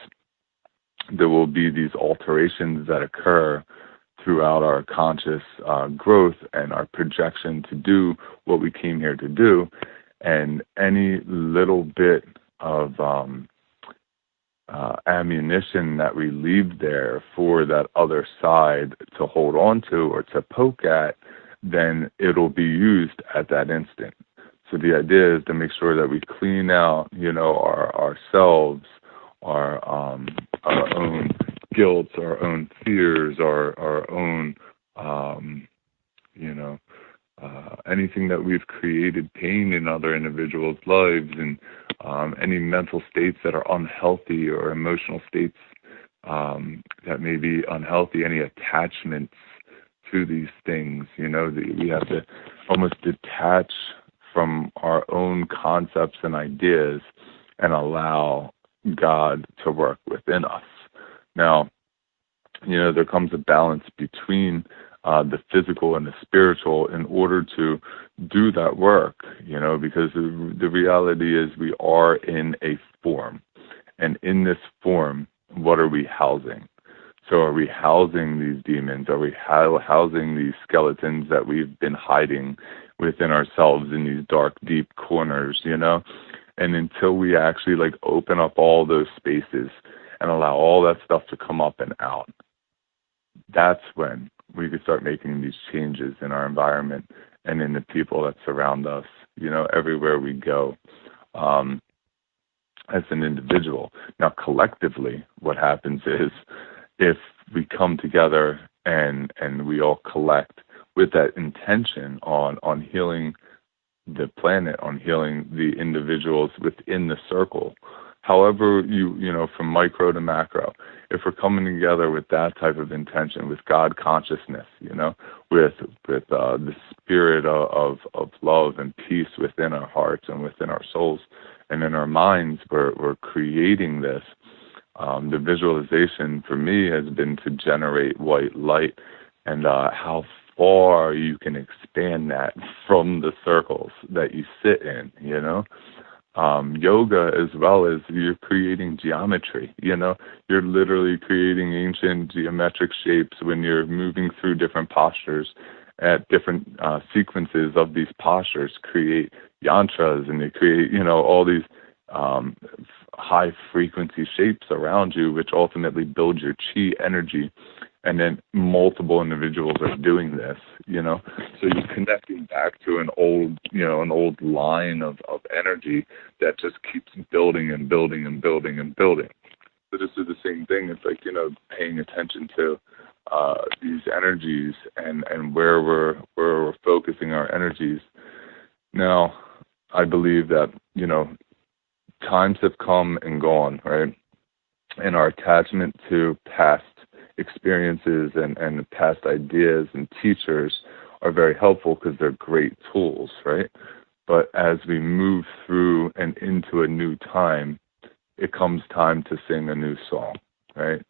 there will be these alterations that occur throughout our conscious growth and our projection to do what we came here to do. And any little bit of ammunition that we leave there for that other side to hold on to or to poke at, then it'll be used at that instant. So the idea is to make sure that we clean out, ourselves, our own guilt, our own fears, our own, anything that we've created pain in other individuals' lives, and any mental states that are unhealthy or emotional states that may be unhealthy, any attachments to these things. We have to almost detach from our own concepts and ideas and allow God to work within us. Now, there comes a balance between the physical and the spiritual in order to do that work, because the reality is we are in a form. And in this form, what are we housing? So are we housing these demons? Are we housing these skeletons that we've been hiding within ourselves in these dark, deep corners, And until we actually open up all those spaces and allow all that stuff to come up and out, that's when we could start making these changes in our environment and in the people that surround us, everywhere we go, as an individual. Now, collectively, what happens is if we come together and we all collect with that intention on healing the planet, on healing the individuals within the circle, however from micro to macro, if we're coming together with that type of intention, with God consciousness, with the spirit of love and peace within our hearts and within our souls and in our minds, we're creating this. The visualization for me has been to generate white light, and how far you can expand that from the circles that you sit in, yoga, as well as you're creating geometry, you're literally creating ancient geometric shapes when you're moving through different postures. At different sequences of these postures create yantras, and they create, all these high frequency shapes around you, which ultimately build your chi energy. And then multiple individuals are doing this, so you're connecting back to an old line of energy that just keeps building and building and building and building. So this is the same thing. It's paying attention to these energies and where we're focusing our energies. Now, I believe that, times have come and gone, right? And our attachment to past experiences and past ideas and teachers are very helpful because they're great tools, right? But as we move through and into a new time, it comes time to sing a new song, right?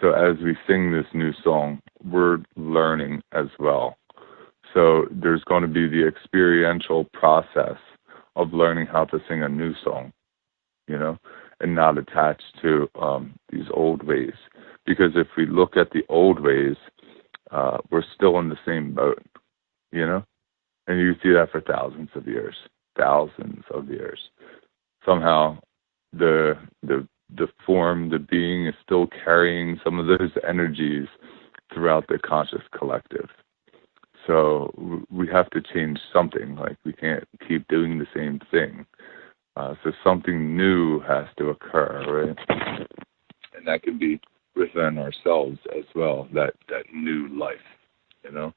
So as we sing this new song, we're learning as well. So there's going to be the experiential process of learning how to sing a new song, and not attached to these old ways. Because if we look at the old ways, we're still in the same boat, and you see that for thousands of years. thousands of years. Somehow the form, the being is still carrying some of those energies throughout the conscious collective. So we have to change something. Like, we can't keep doing the same thing. So something new has to occur, right? And that could be within ourselves as well, that new life, you know?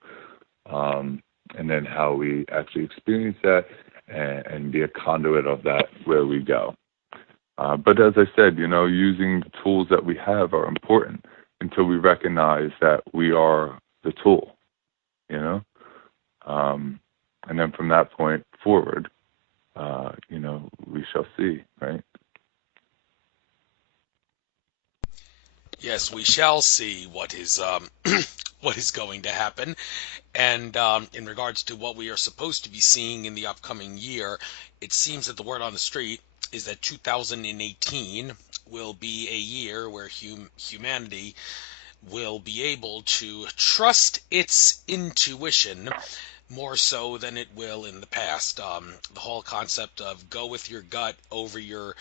And then how we actually experience that and be a conduit of that where we go. But as I said, you know, using the tools that we have are important until we recognize that we are the tool, you know? And then from that point forward, you know, we shall see, right? Yes, we shall see what is what is going to happen. And in regards to what we are supposed to be seeing in the upcoming year, it seems that the word on the street is that 2018 will be a year where humanity will be able to trust its intuition more so than it will in the past. The whole concept of go with your gut over your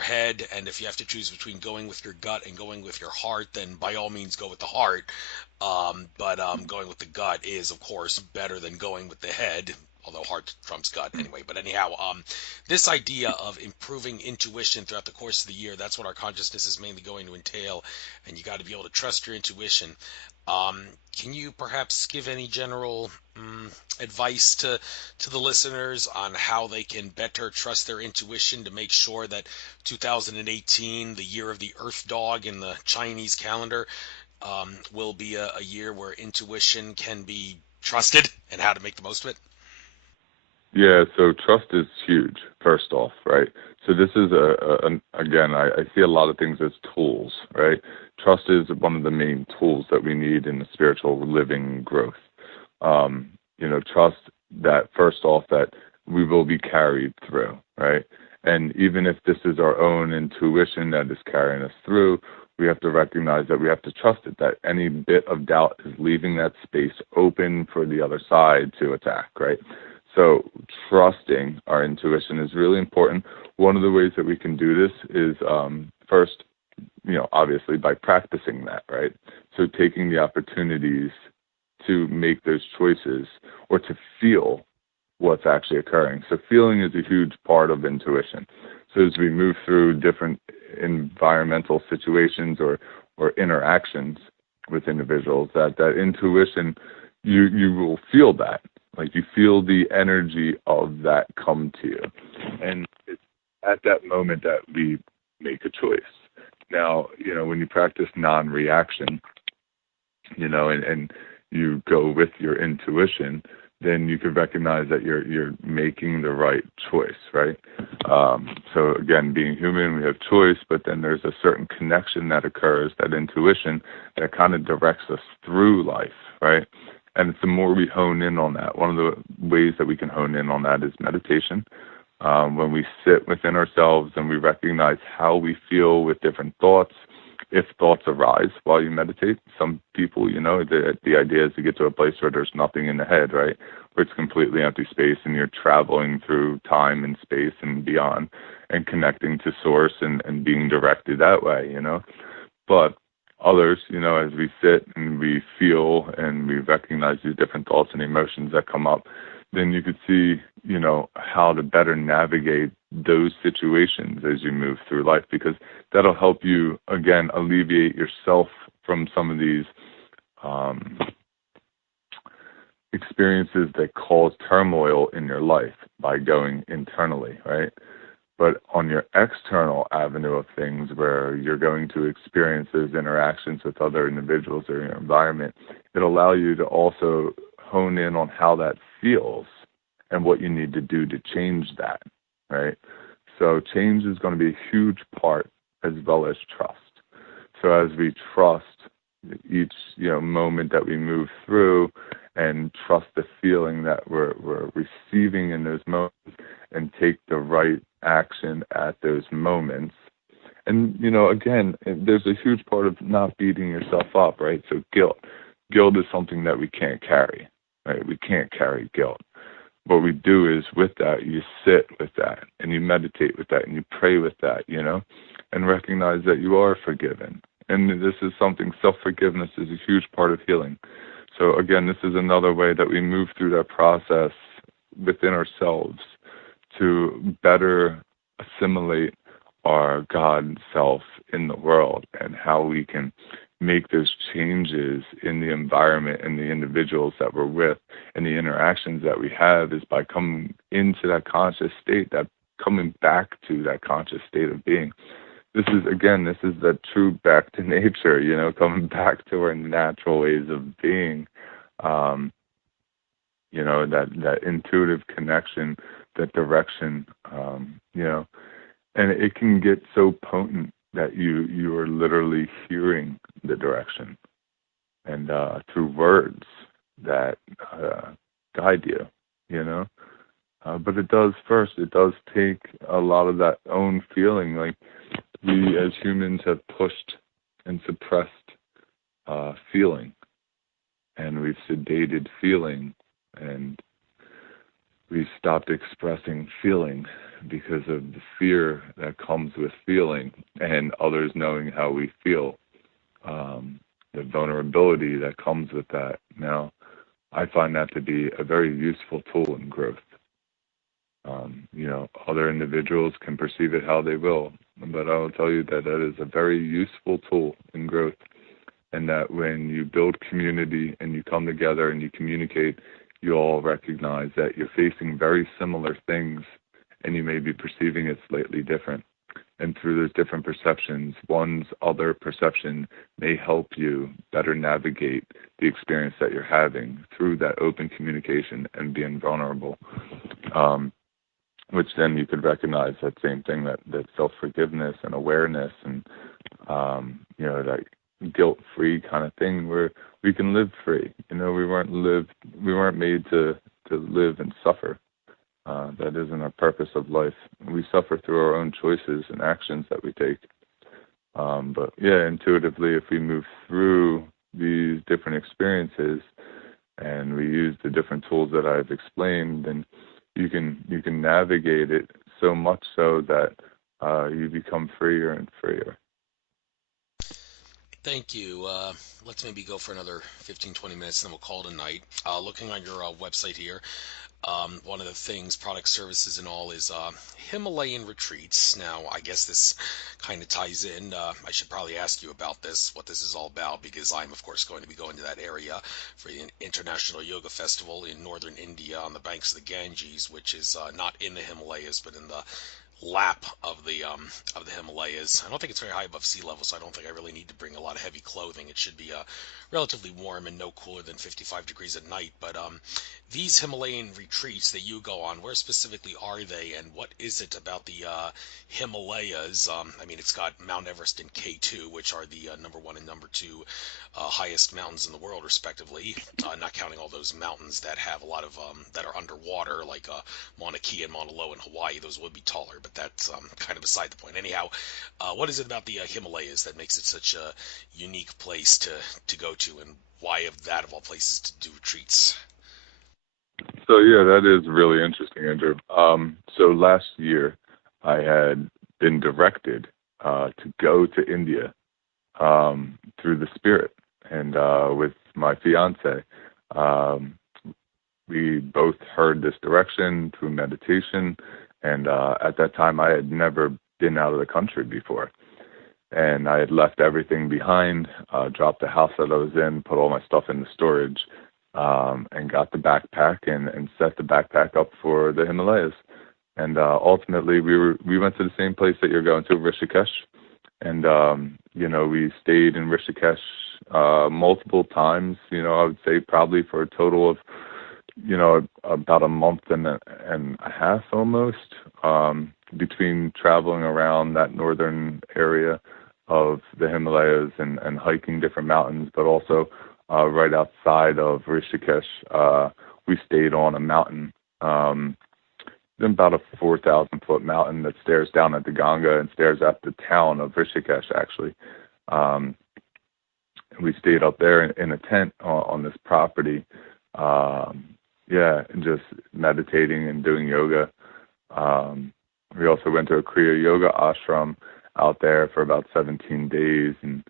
head, and if you have to choose between going with your gut and going with your heart, then by all means go with the heart. But going with the gut is, of course, better than going with the head. Although heart trumps gut anyway. But anyhow, this idea of improving intuition throughout the course of the year, that's what our consciousness is mainly going to entail. And you got to be able to trust your intuition. Can you perhaps give any general advice to the listeners on how they can better trust their intuition to make sure that 2018, the year of the Earth Dog in the Chinese calendar, will be a year where intuition can be trusted, and how to make the most of it? Yeah, so trust is huge, first off, right? So this is, again, I see a lot of things as tools, right? Trust is one of the main tools that we need in the spiritual living growth. You know, trust that, first off, that we will be carried through, right? And even if this is our own intuition that is carrying us through, we have to recognize that we have to trust it, that any bit of doubt is leaving that space open for the other side to attack, right? So trusting our intuition is really important. One of the ways that we can do this is first, you know, obviously by practicing that, right? So taking the opportunities to make those choices or to feel what's actually occurring. So feeling is a huge part of intuition. So as we move through different environmental situations or interactions with individuals, that intuition, you will feel that. Like, you feel the energy of that come to you. And it's at that moment that we make a choice. Now, you know, when you practice non-reaction, you know, and you go with your intuition, then you can recognize that you're making the right choice, right? So again, being human, we have choice, but then there's a certain connection that occurs, that intuition, that kind of directs us through life, right? And it's the more we hone in on that. One of the ways that we can hone in on that is meditation. When we sit within ourselves and we recognize how we feel with different thoughts, if thoughts arise while you meditate. Some people, you know, the idea is to get to a place where there's nothing in the head, right? Where it's completely empty space and you're traveling through time and space and beyond and connecting to source and being directed that way, you know. But others, you know, as we sit and we feel and we recognize these different thoughts and emotions that come up, then you could see, you know, how to better navigate those situations as you move through life, because that'll help you, again, alleviate yourself from some of these experiences that cause turmoil in your life by going internally, right? But on your external avenue of things, where you're going to experience those interactions with other individuals or your environment, it'll allow you to also hone in on how that feels and what you need to do to change that, right? So change is going to be a huge part, as well as trust. So as we trust each, you know, moment that we move through, and trust the feeling that we're receiving in those moments, and take the right action at those moments. And, you know, again, there's a huge part of not beating yourself up, right? So guilt is something that we can't carry, right? We can't carry guilt. what we do is with that, you sit with that and you meditate with that and you pray with that, and recognize that you are forgiven. And this is something, self-forgiveness is a huge part of healing. So again, this is another way that we move through that process within ourselves to better assimilate our God self in the world, and how we can make those changes in the environment and the individuals that we're with and the interactions that we have is by coming into that conscious state, that coming back to that conscious state of being. This is that true back to nature, coming back to our natural ways of being, that intuitive connection, that direction, and it can get so potent that you are literally hearing the direction and through words that guide you. But it does take a lot of that own feeling. Like we as humans have pushed and suppressed feeling, and we've sedated feeling, and we stopped expressing feeling because of the fear that comes with feeling and others knowing how we feel, the vulnerability that comes with that. Now, I find that to be a very useful tool in growth. Other individuals can perceive it how they will, but I will tell you that that is a very useful tool in growth, and that when you build community and you come together and you communicate, you all recognize that you're facing very similar things, and you may be perceiving it slightly different. And through those different perceptions, one's other perception may help you better navigate the experience that you're having through that open communication and being vulnerable, which then you could recognize that same thing, that self-forgiveness and awareness and, that guilt-free kind of thing where we can live free. We weren't made to live and suffer. That isn't our purpose of life. We suffer through our own choices and actions that we take. But yeah, intuitively, if we move through these different experiences and we use the different tools that I've explained, then you can navigate it so much so that you become freer and freer. Thank you. Let's maybe go for another 15, 20 minutes, and then we'll call it a night. Looking on your website here, one of the things, product services and all, is Himalayan retreats. Now, I guess this kind of ties in. I should probably ask you about this, what this is all about, because I'm, of course, going to be going to that area for the International Yoga Festival in northern India on the banks of the Ganges, which is not in the Himalayas, but in the lap of the Himalayas. I don't think it's very high above sea level, so I don't think I really need to bring a lot of heavy clothing. It should be relatively warm and no cooler than 55 degrees at night. But these Himalayan retreats that you go on, where specifically are they, and what is it about the Himalayas? I mean, it's got Mount Everest and K2, which are the number one and number two highest mountains in the world, respectively. Not counting all those mountains that have a lot of that are underwater, like Mauna Kea and Mauna Loa in Hawaii. Those would be taller, but that's kind of beside the point. Anyhow, what is it about the Himalayas that makes it such a unique place to go to, and why of that of all places to do retreats? So yeah, that is really interesting, Andrew. So last year, I had been directed to go to India through the spirit, and with my fiance, we both heard this direction through meditation, and at that time, I had never been out of the country before, and I had left everything behind, dropped the house that I was in, put all my stuff in the storage, and got the backpack and set the backpack up for the Himalayas. And ultimately, we went to the same place that you're going to, Rishikesh. And, we stayed in Rishikesh multiple times, I would say probably for a total of, about a month and a half almost, between traveling around that northern area of the Himalayas and hiking different mountains, but also right outside of Rishikesh, we stayed on a mountain, about a 4,000-foot mountain that stares down at the Ganga and stares at the town of Rishikesh, actually. We stayed up there in a tent on this property, yeah, and just meditating and doing yoga. Um, we also went to a Kriya Yoga ashram out there for about 17 days, and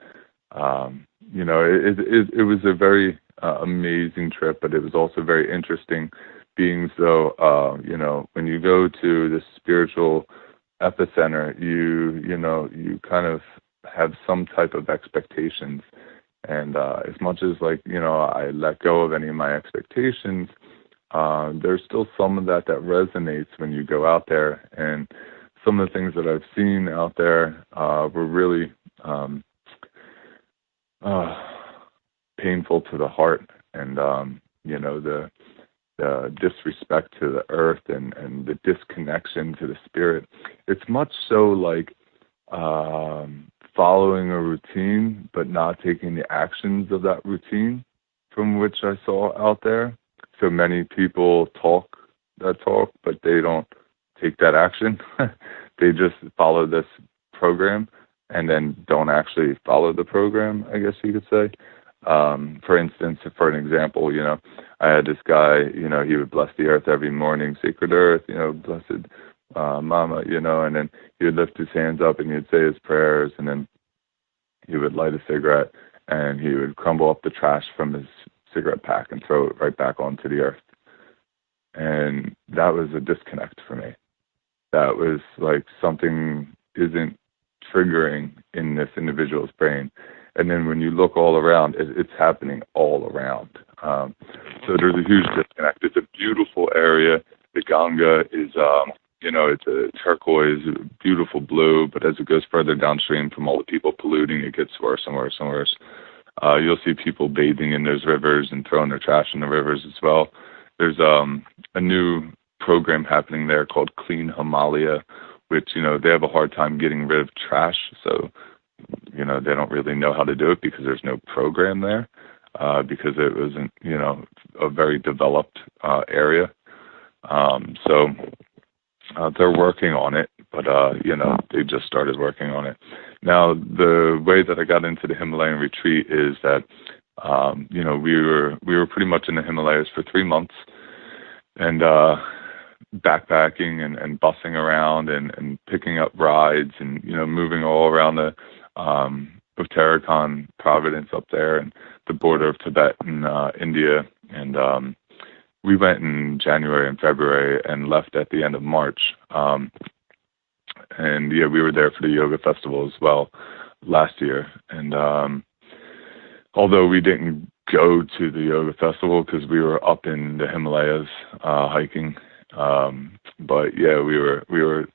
it was a very amazing trip, but it was also very interesting, being so when you go to the spiritual epicenter, you kind of have some type of expectations, and as much as I let go of any of my expectations, there's still some of that resonates when you go out there. And some of the things that I've seen out there were really uh, painful to the heart. And the disrespect to the earth, and the disconnection to the spirit. It's much so like following a routine, but not taking the actions of that routine, from which I saw out there. So many people talk that talk, but they don't take that action. They just follow this program and then don't actually follow the program, I guess you could say. For instance, for an example, I had this guy, he would bless the earth every morning, sacred earth, blessed mama, and then he would lift his hands up and he would say his prayers, and then he would light a cigarette and he would crumble up the trash from his cigarette pack and throw it right back onto the earth. And that was a disconnect for me. That was like something isn't triggering in this individual's brain. And then when you look all around, it's happening all around. So there's a huge disconnect. It's a beautiful area. The Ganga is, it's a turquoise, beautiful blue, but as it goes further downstream from all the people polluting, it gets worse and worse and worse. You'll see people bathing in those rivers and throwing their trash in the rivers as well. There's a new program happening there called Clean Himalaya, which, they have a hard time getting rid of trash. So, they don't really know how to do it because there's no program there, because it wasn't, a very developed area. So they're working on it, but, they just started working on it. Now, the way that I got into the Himalayan retreat is that, we were pretty much in the Himalayas for 3 months, and backpacking and bussing around and picking up rides and, moving all around the Uttarakhand province up there and the border of Tibet and India. And we went in January and February and left at the end of March. And yeah, we were there for the yoga festival as well last year. And although we didn't go to the yoga festival because we were up in the Himalayas hiking, but yeah, we were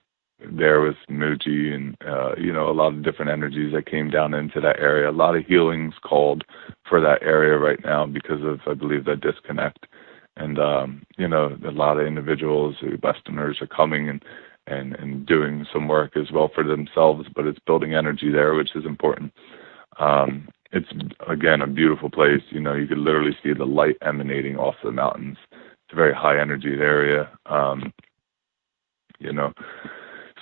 there with Muji and a lot of different energies that came down into that area. A lot of healings called for that area right now because of, I believe, that disconnect. And a lot of individuals, Westerners, are coming and doing some work as well for themselves, but it's building energy there, which is important. It's, again, a beautiful place. You could literally see the light emanating off the mountains. It's a very high energy area.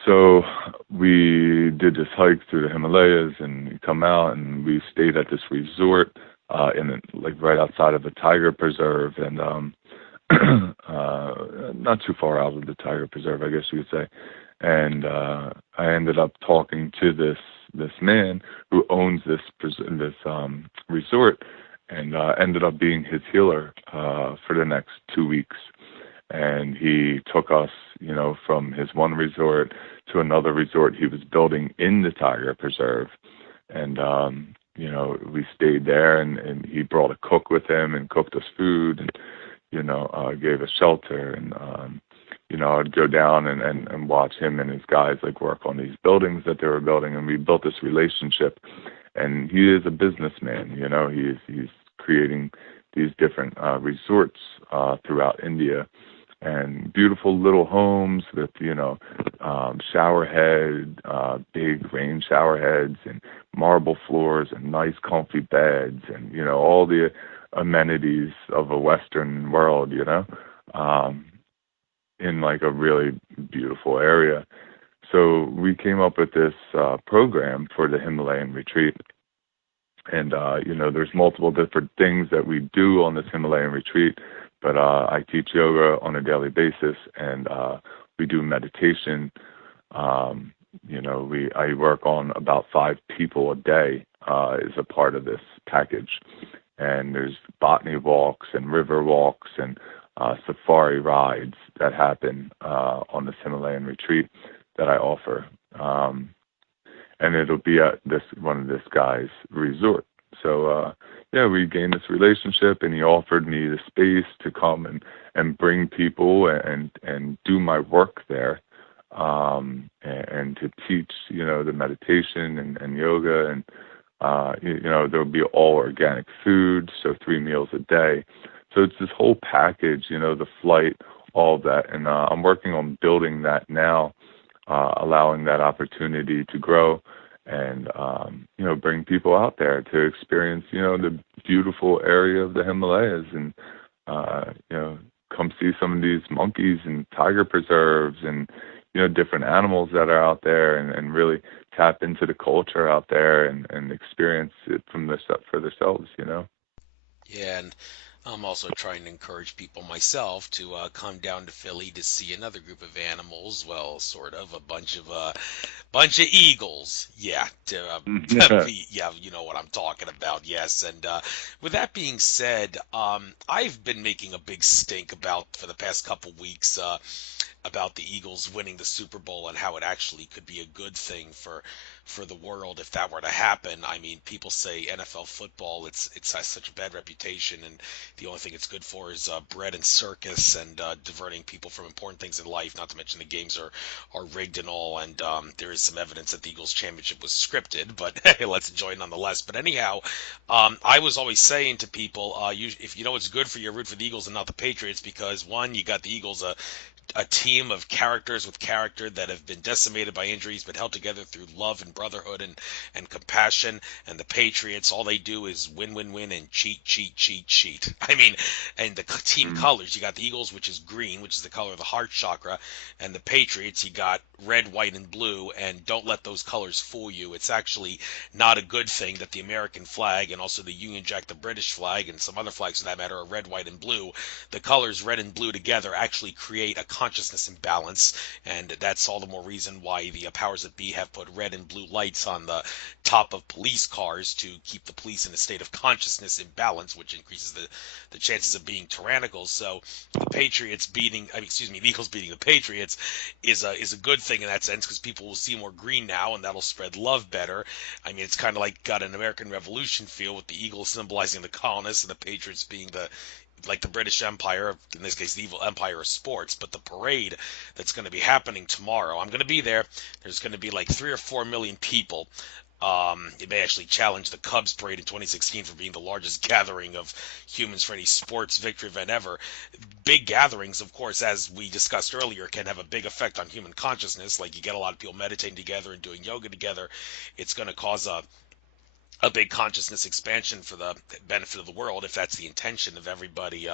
So we did this hike through the Himalayas, and we come out, and we stayed at this resort right outside of a tiger preserve, and not too far out of the tiger preserve, I guess you could say. And I ended up talking to this man who owns this resort, and ended up being his healer for the next 2 weeks. And he took us, from his one resort to another resort he was building in the tiger preserve. And, we stayed there, and he brought a cook with him and cooked us food and, gave us shelter. And, I'd go down and watch him and his guys work on these buildings that they were building. And we built this relationship. And he is a businessman, he's creating these different resorts throughout India, and beautiful little homes with, shower head, big rain shower heads and marble floors and nice comfy beds and, all the amenities of a Western world, in a really beautiful area. So we came up with this program for the Himalayan retreat. And, there's multiple different things that we do on this Himalayan retreat, But I teach yoga on a daily basis, and we do meditation. Um, I work on about 5 people a day is a part of this package. And there's botany walks and river walks and safari rides that happen on this Himalayan retreat that I offer. And it'll be at one of this guy's resort. So yeah, we gained this relationship, and he offered me the space to come and bring people and do my work there, and to teach, the meditation and yoga, and there'll be all organic food, so 3 meals a day. So it's this whole package, the flight, all of that, and I'm working on building that now, allowing that opportunity to grow, and bring people out there to experience, the beautiful area of the Himalayas, and come see some of these monkeys and tiger preserves, and different animals that are out there, and really tap into the culture out there, and experience it for themselves. Yeah, and I'm also trying to encourage people myself to come down to Philly to see another group of animals. Well, sort of a bunch of eagles. Yeah, Yeah. yeah, you know what I'm talking about. Yes, and with that being said, I've been making a big stink about for the past couple weeks. About the Eagles winning the Super Bowl and how it actually could be a good thing for the world if that were to happen. I mean, people say NFL football it's has such a bad reputation, and the only thing it's good for is bread and circus, and diverting people from important things in life. Not to mention the games are rigged and all, and there is some evidence that the Eagles championship was scripted, but hey, let's enjoy it nonetheless. But anyhow, I was always saying to people, if you know it's good for you, root for the Eagles and not the Patriots, because one, you got the Eagles, a team of characters with character that have been decimated by injuries but held together through love and brotherhood and compassion. And the Patriots, all they do is win, win, win, and cheat, cheat, cheat, cheat. I mean, and the team Mm. colors, you got the Eagles, which is green, which is the color of the heart chakra, and the Patriots, you got red, white, and blue. And don't let those colors fool you. It's actually not a good thing that the American flag and also the Union Jack, the British flag, and some other flags for that matter are red, white, and blue. The colors red and blue together actually create a consciousness imbalance, and that's all the more reason why the powers that be have put red and blue lights on the top of police cars to keep the police in a state of consciousness imbalance, which increases the chances of being tyrannical. So the Patriots beating, I mean, excuse me, the Eagles beating the Patriots is a good thing in that sense, because people will see more green now, and that'll spread love better. I mean, it's kind of like got an American Revolution feel, with the Eagles symbolizing the colonists and the Patriots being the like the British Empire, in this case, the evil empire of sports. But the parade that's going to be happening tomorrow, I'm going to be there. There's going to be like 3 or 4 million people. It may actually challenge the Cubs parade in 2016 for being the largest gathering of humans for any sports victory event ever. Big gatherings, of course, as we discussed earlier, can have a big effect on human consciousness. Like, you get a lot of people meditating together and doing yoga together. It's going to cause a big consciousness expansion for the benefit of the world, if that's the intention of everybody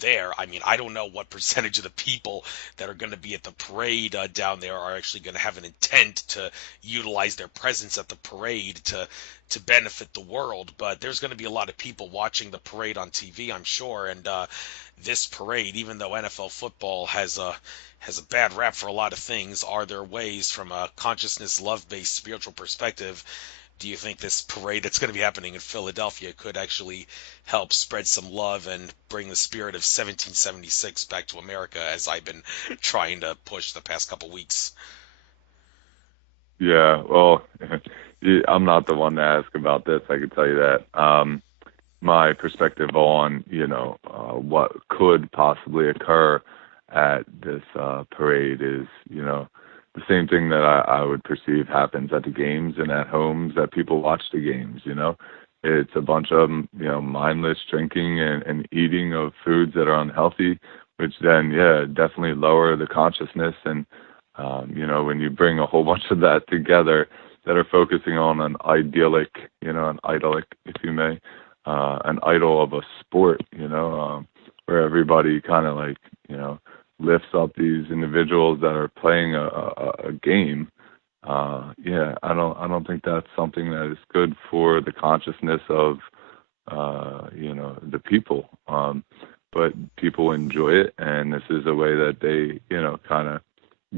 there. I mean, I don't know what percentage of the people that are going to be at the parade down there are actually going to have an intent to utilize their presence at the parade to benefit the world, but there's going to be a lot of people watching the parade on TV, I'm sure. And this parade, even though NFL football has a bad rap for a lot of things, are there ways from a consciousness, love-based, spiritual perspective? Do you think this parade that's going to be happening in Philadelphia could actually help spread some love and bring the spirit of 1776 back to America, as I've been trying to push the past couple weeks? Yeah, well, I'm not the one to ask about this. I can tell you that. My perspective on, what could possibly occur at this parade is, the same thing that I would perceive happens at the games and at homes that people watch the games. It's a bunch of, mindless drinking and eating of foods that are unhealthy, which then, yeah, definitely lower the consciousness. And, when you bring a whole bunch of that together that are focusing on an idyllic, if you may, an idol of a sport, where everybody kind of like, lifts up these individuals that are playing a game. Yeah, I don't think that's something that is good for the consciousness of, the people. but people enjoy it, and this is a way that they, kind of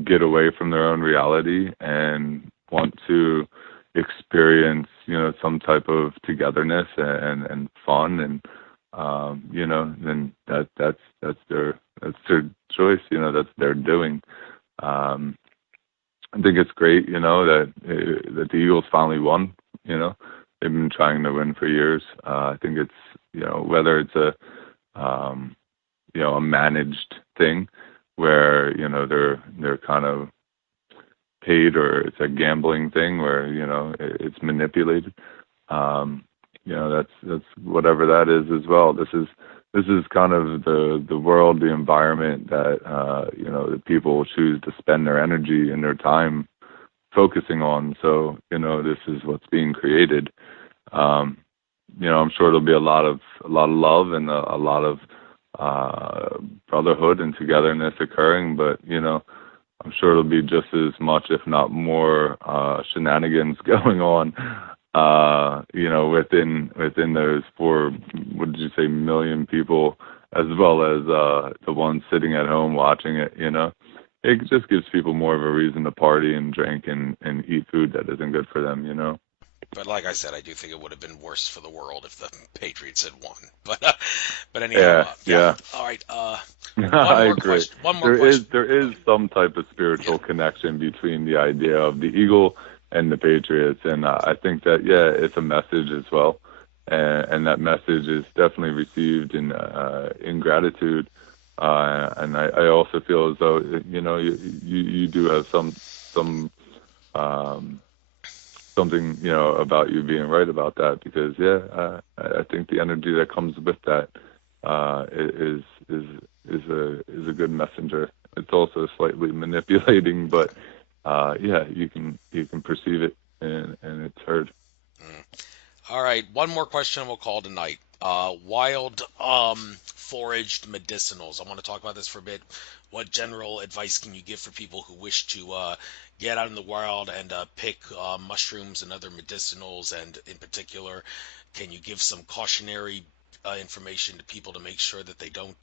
get away from their own reality and want to experience, some type of togetherness and fun, and then that's their choice, that's their doing. Um, I think it's great, that the Eagles finally won. They've been trying to win for years. I think it's, whether it's a managed thing where, they're kind of paid, or it's a gambling thing where, it's manipulated. Um, that's whatever that is as well. This is kind of the world, the environment that, the people choose to spend their energy and their time focusing on. So, this is what's being created. Um, I'm sure there'll be a lot of love and a lot of brotherhood and togetherness occurring, but I'm sure it'll be just as much, if not more, shenanigans going on. Within those 4, what did you say, million people, as well as the ones sitting at home watching it. It just gives people more of a reason to party and drink and eat food that isn't good for them. But like I said, I do think it would have been worse for the world if the Patriots had won. But anyhow, Yeah, yeah. yeah. All right. One I more agree. question. One more There is question. there is some type of Yeah. spiritual connection between the idea of the eagle and the Patriots, and I think that, yeah, it's a message as well, and that message is definitely received in gratitude, and I also feel as though, you do have some um, something, about you being right about that, because, yeah, I think the energy that comes with that is is a good messenger. It's also slightly manipulating, but yeah, you can perceive it, and it's heard. Mm. All right. One more question and we'll call tonight. Wild foraged medicinals. I want to talk about this for a bit. What general advice can you give for people who wish to get out in the wild and pick mushrooms and other medicinals? And in particular, can you give some cautionary information to people to make sure that they don't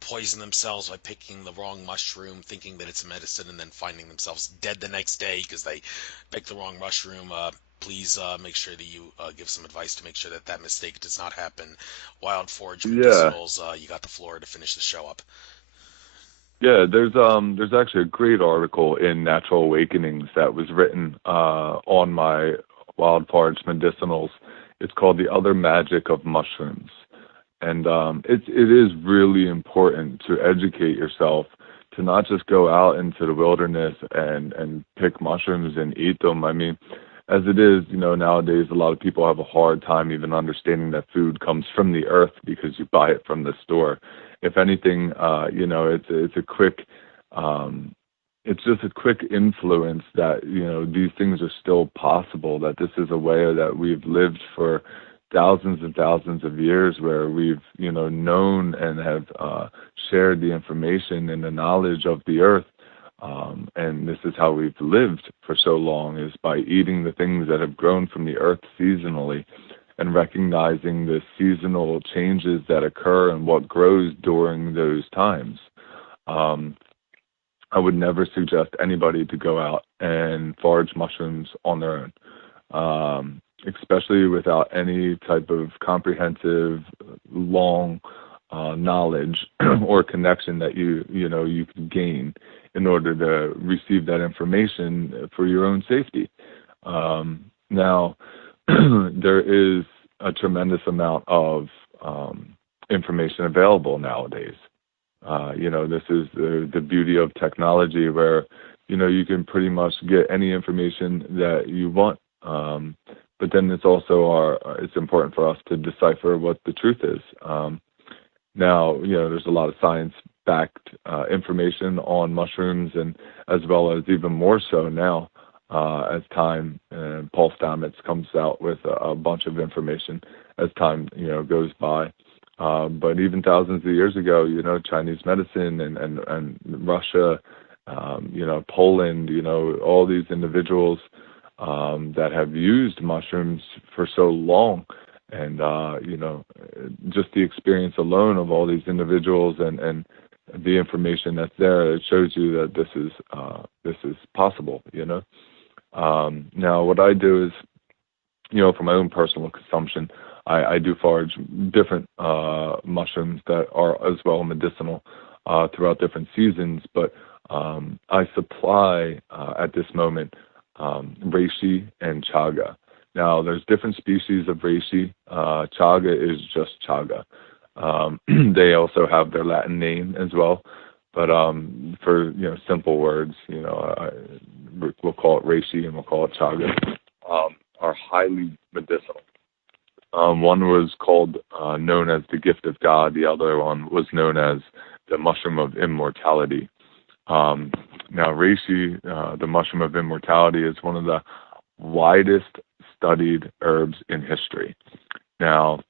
poison themselves by picking the wrong mushroom, thinking that it's a medicine, and then finding themselves dead the next day because they picked the wrong mushroom? Please make sure that you give some advice to make sure that that mistake does not happen. Wild Forage Yeah, Medicinals, you got the floor to finish the show up. yeah. There's actually a great article in Natural Awakenings that was written on my wild forage medicinals. It's called The Other Magic of Mushrooms. And it is really important to educate yourself, to not just go out into the wilderness and pick mushrooms and eat them. I mean, as it is, nowadays a lot of people have a hard time even understanding that food comes from the earth because you buy it from the store. If anything, it's a quick, um, it's just a quick influence that, these things are still possible, that this is a way that we've lived for thousands and thousands of years, where we've, known and have shared the information and the knowledge of the earth. And this is how we've lived for so long, is by eating the things that have grown from the earth seasonally, and recognizing the seasonal changes that occur and what grows during those times. Um, I would never suggest anybody to go out and forage mushrooms on their own, especially without any type of comprehensive, long knowledge or connection that you can gain in order to receive that information for your own safety. Now, there is a tremendous amount of information available nowadays. This is the beauty of technology, where, you can pretty much get any information that you want. But then it's important for us to decipher what the truth is. Now, there's a lot of science-backed information on mushrooms, and as well as even more so now, as time, Paul Stamets comes out with a bunch of information as time, goes by. But even thousands of years ago, Chinese medicine and Russia, Poland, all these individuals that have used mushrooms for so long, And just the experience alone of all these individuals and the information that's there, it shows you that this is possible. Now what I do is, for my own personal consumption, I do forage different mushrooms that are as well medicinal throughout different seasons. But I supply at this moment reishi and chaga. Now, there's different species of reishi. Chaga is just chaga. They also have their Latin name as well. But for simple words, we'll call it reishi and we'll call it chaga. Are highly medicinal. One was called known as the gift of God. The other one was known as the mushroom of immortality. Now, reishi, the mushroom of immortality, is one of the widest studied herbs in history. Now,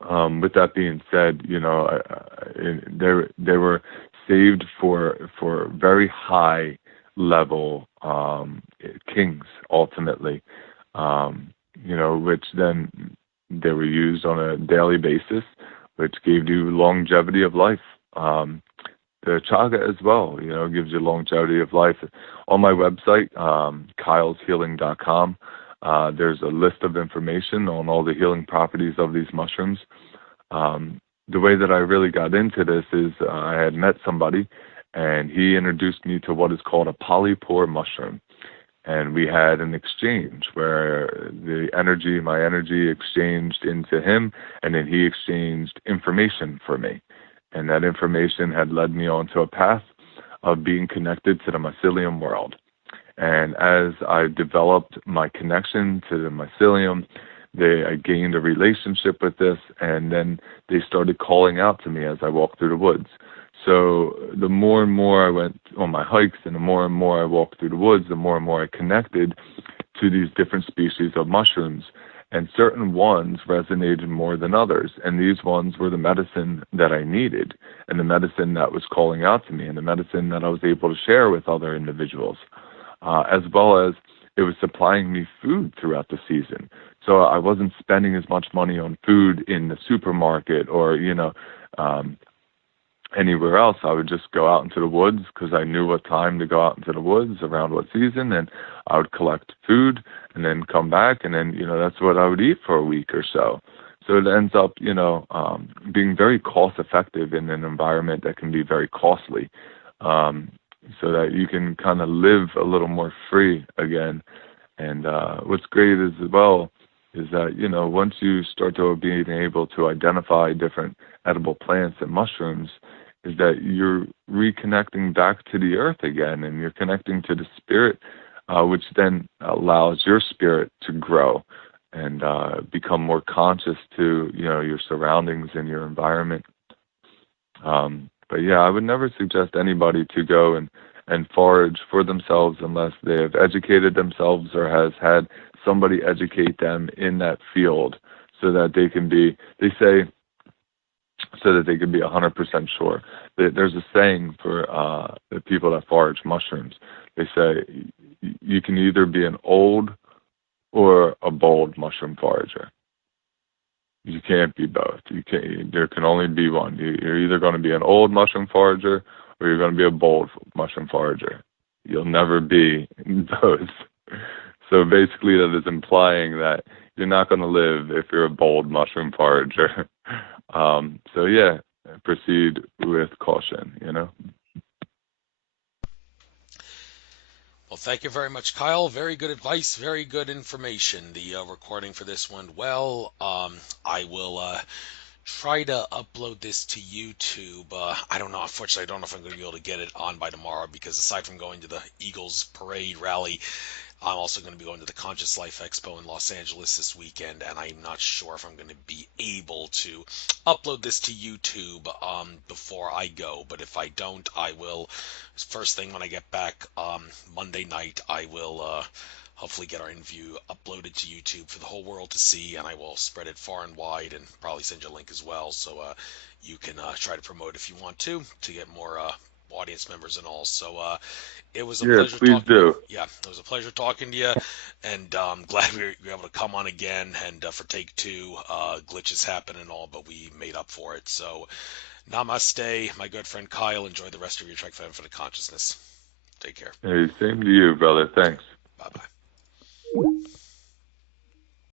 with that being said, they were saved for very high level kings ultimately, which then they were used on a daily basis, which gave you longevity of life. The chaga as well, gives you longevity of life. On my website, kyleshealing.com, there's a list of information on all the healing properties of these mushrooms. The way that I really got into this is I had met somebody, and he introduced me to what is called a polypore mushroom. And we had an exchange where my energy exchanged into him, and then he exchanged information for me. And that information had led me onto a path of being connected to the mycelium world. And as I developed my connection to the mycelium, I gained a relationship with this, and then they started calling out to me as I walked through the woods. So the more and more I went on my hikes and the more I walked through the woods, the more and more I connected to these different species of mushrooms. And certain ones resonated more than others. And these ones were the medicine that I needed, and the medicine that was calling out to me, and the medicine that I was able to share with other individuals, as well as it was supplying me food throughout the season. So I wasn't spending as much money on food in the supermarket or, anywhere else. I would just go out into the woods because I knew what time to go out into the woods, around what season, and I would collect food and then come back, and then, that's what I would eat for a week or so. So it ends up, being very cost effective in an environment that can be very costly, so that you can kind of live a little more free again. And what's great as well is that, once you start to being able to identify different edible plants and mushrooms, is that you're reconnecting back to the earth again, and you're connecting to the spirit, which then allows your spirit to grow and become more conscious to, your surroundings and your environment. But yeah, I would never suggest anybody to go and forage for themselves unless they have educated themselves or has had somebody educate them in that field, so that they can be, they say, so that they can be 100% sure. There's a saying for the people that forage mushrooms. They say you can either be an old or a bold mushroom forager. You can't be both. There can only be one. You're either going to be an old mushroom forager or you're going to be a bold mushroom forager. You'll never be both. So basically that is implying that you're not going to live if you're a bold mushroom forager. So yeah, proceed with caution, Well, thank you very much, Kyle. Very good advice, very good information. The recording for this went well. I will try to upload this to YouTube. I don't know. Unfortunately, I don't know if I'm going to be able to get it on by tomorrow, because aside from going to the Eagles parade rally, I'm also going to be going to the Conscious Life Expo in Los Angeles this weekend, and I'm not sure if I'm going to be able to upload this to YouTube before I go. But if I don't, I will, first thing when I get back Monday night, I will hopefully get our interview uploaded to YouTube for the whole world to see, and I will spread it far and wide and probably send you a link as well, so you can try to promote if you want to get more audience members and all. So it was a Yeah, pleasure please talking to you. do. Yeah, it was a pleasure talking to you, and glad we were able to come on again. And for take two, glitches happen and all, but we made up for it. So namaste, my good friend Kyle. Enjoy the rest of your trek for the consciousness. Take care. Hey, same to you, brother. Thanks. Bye bye.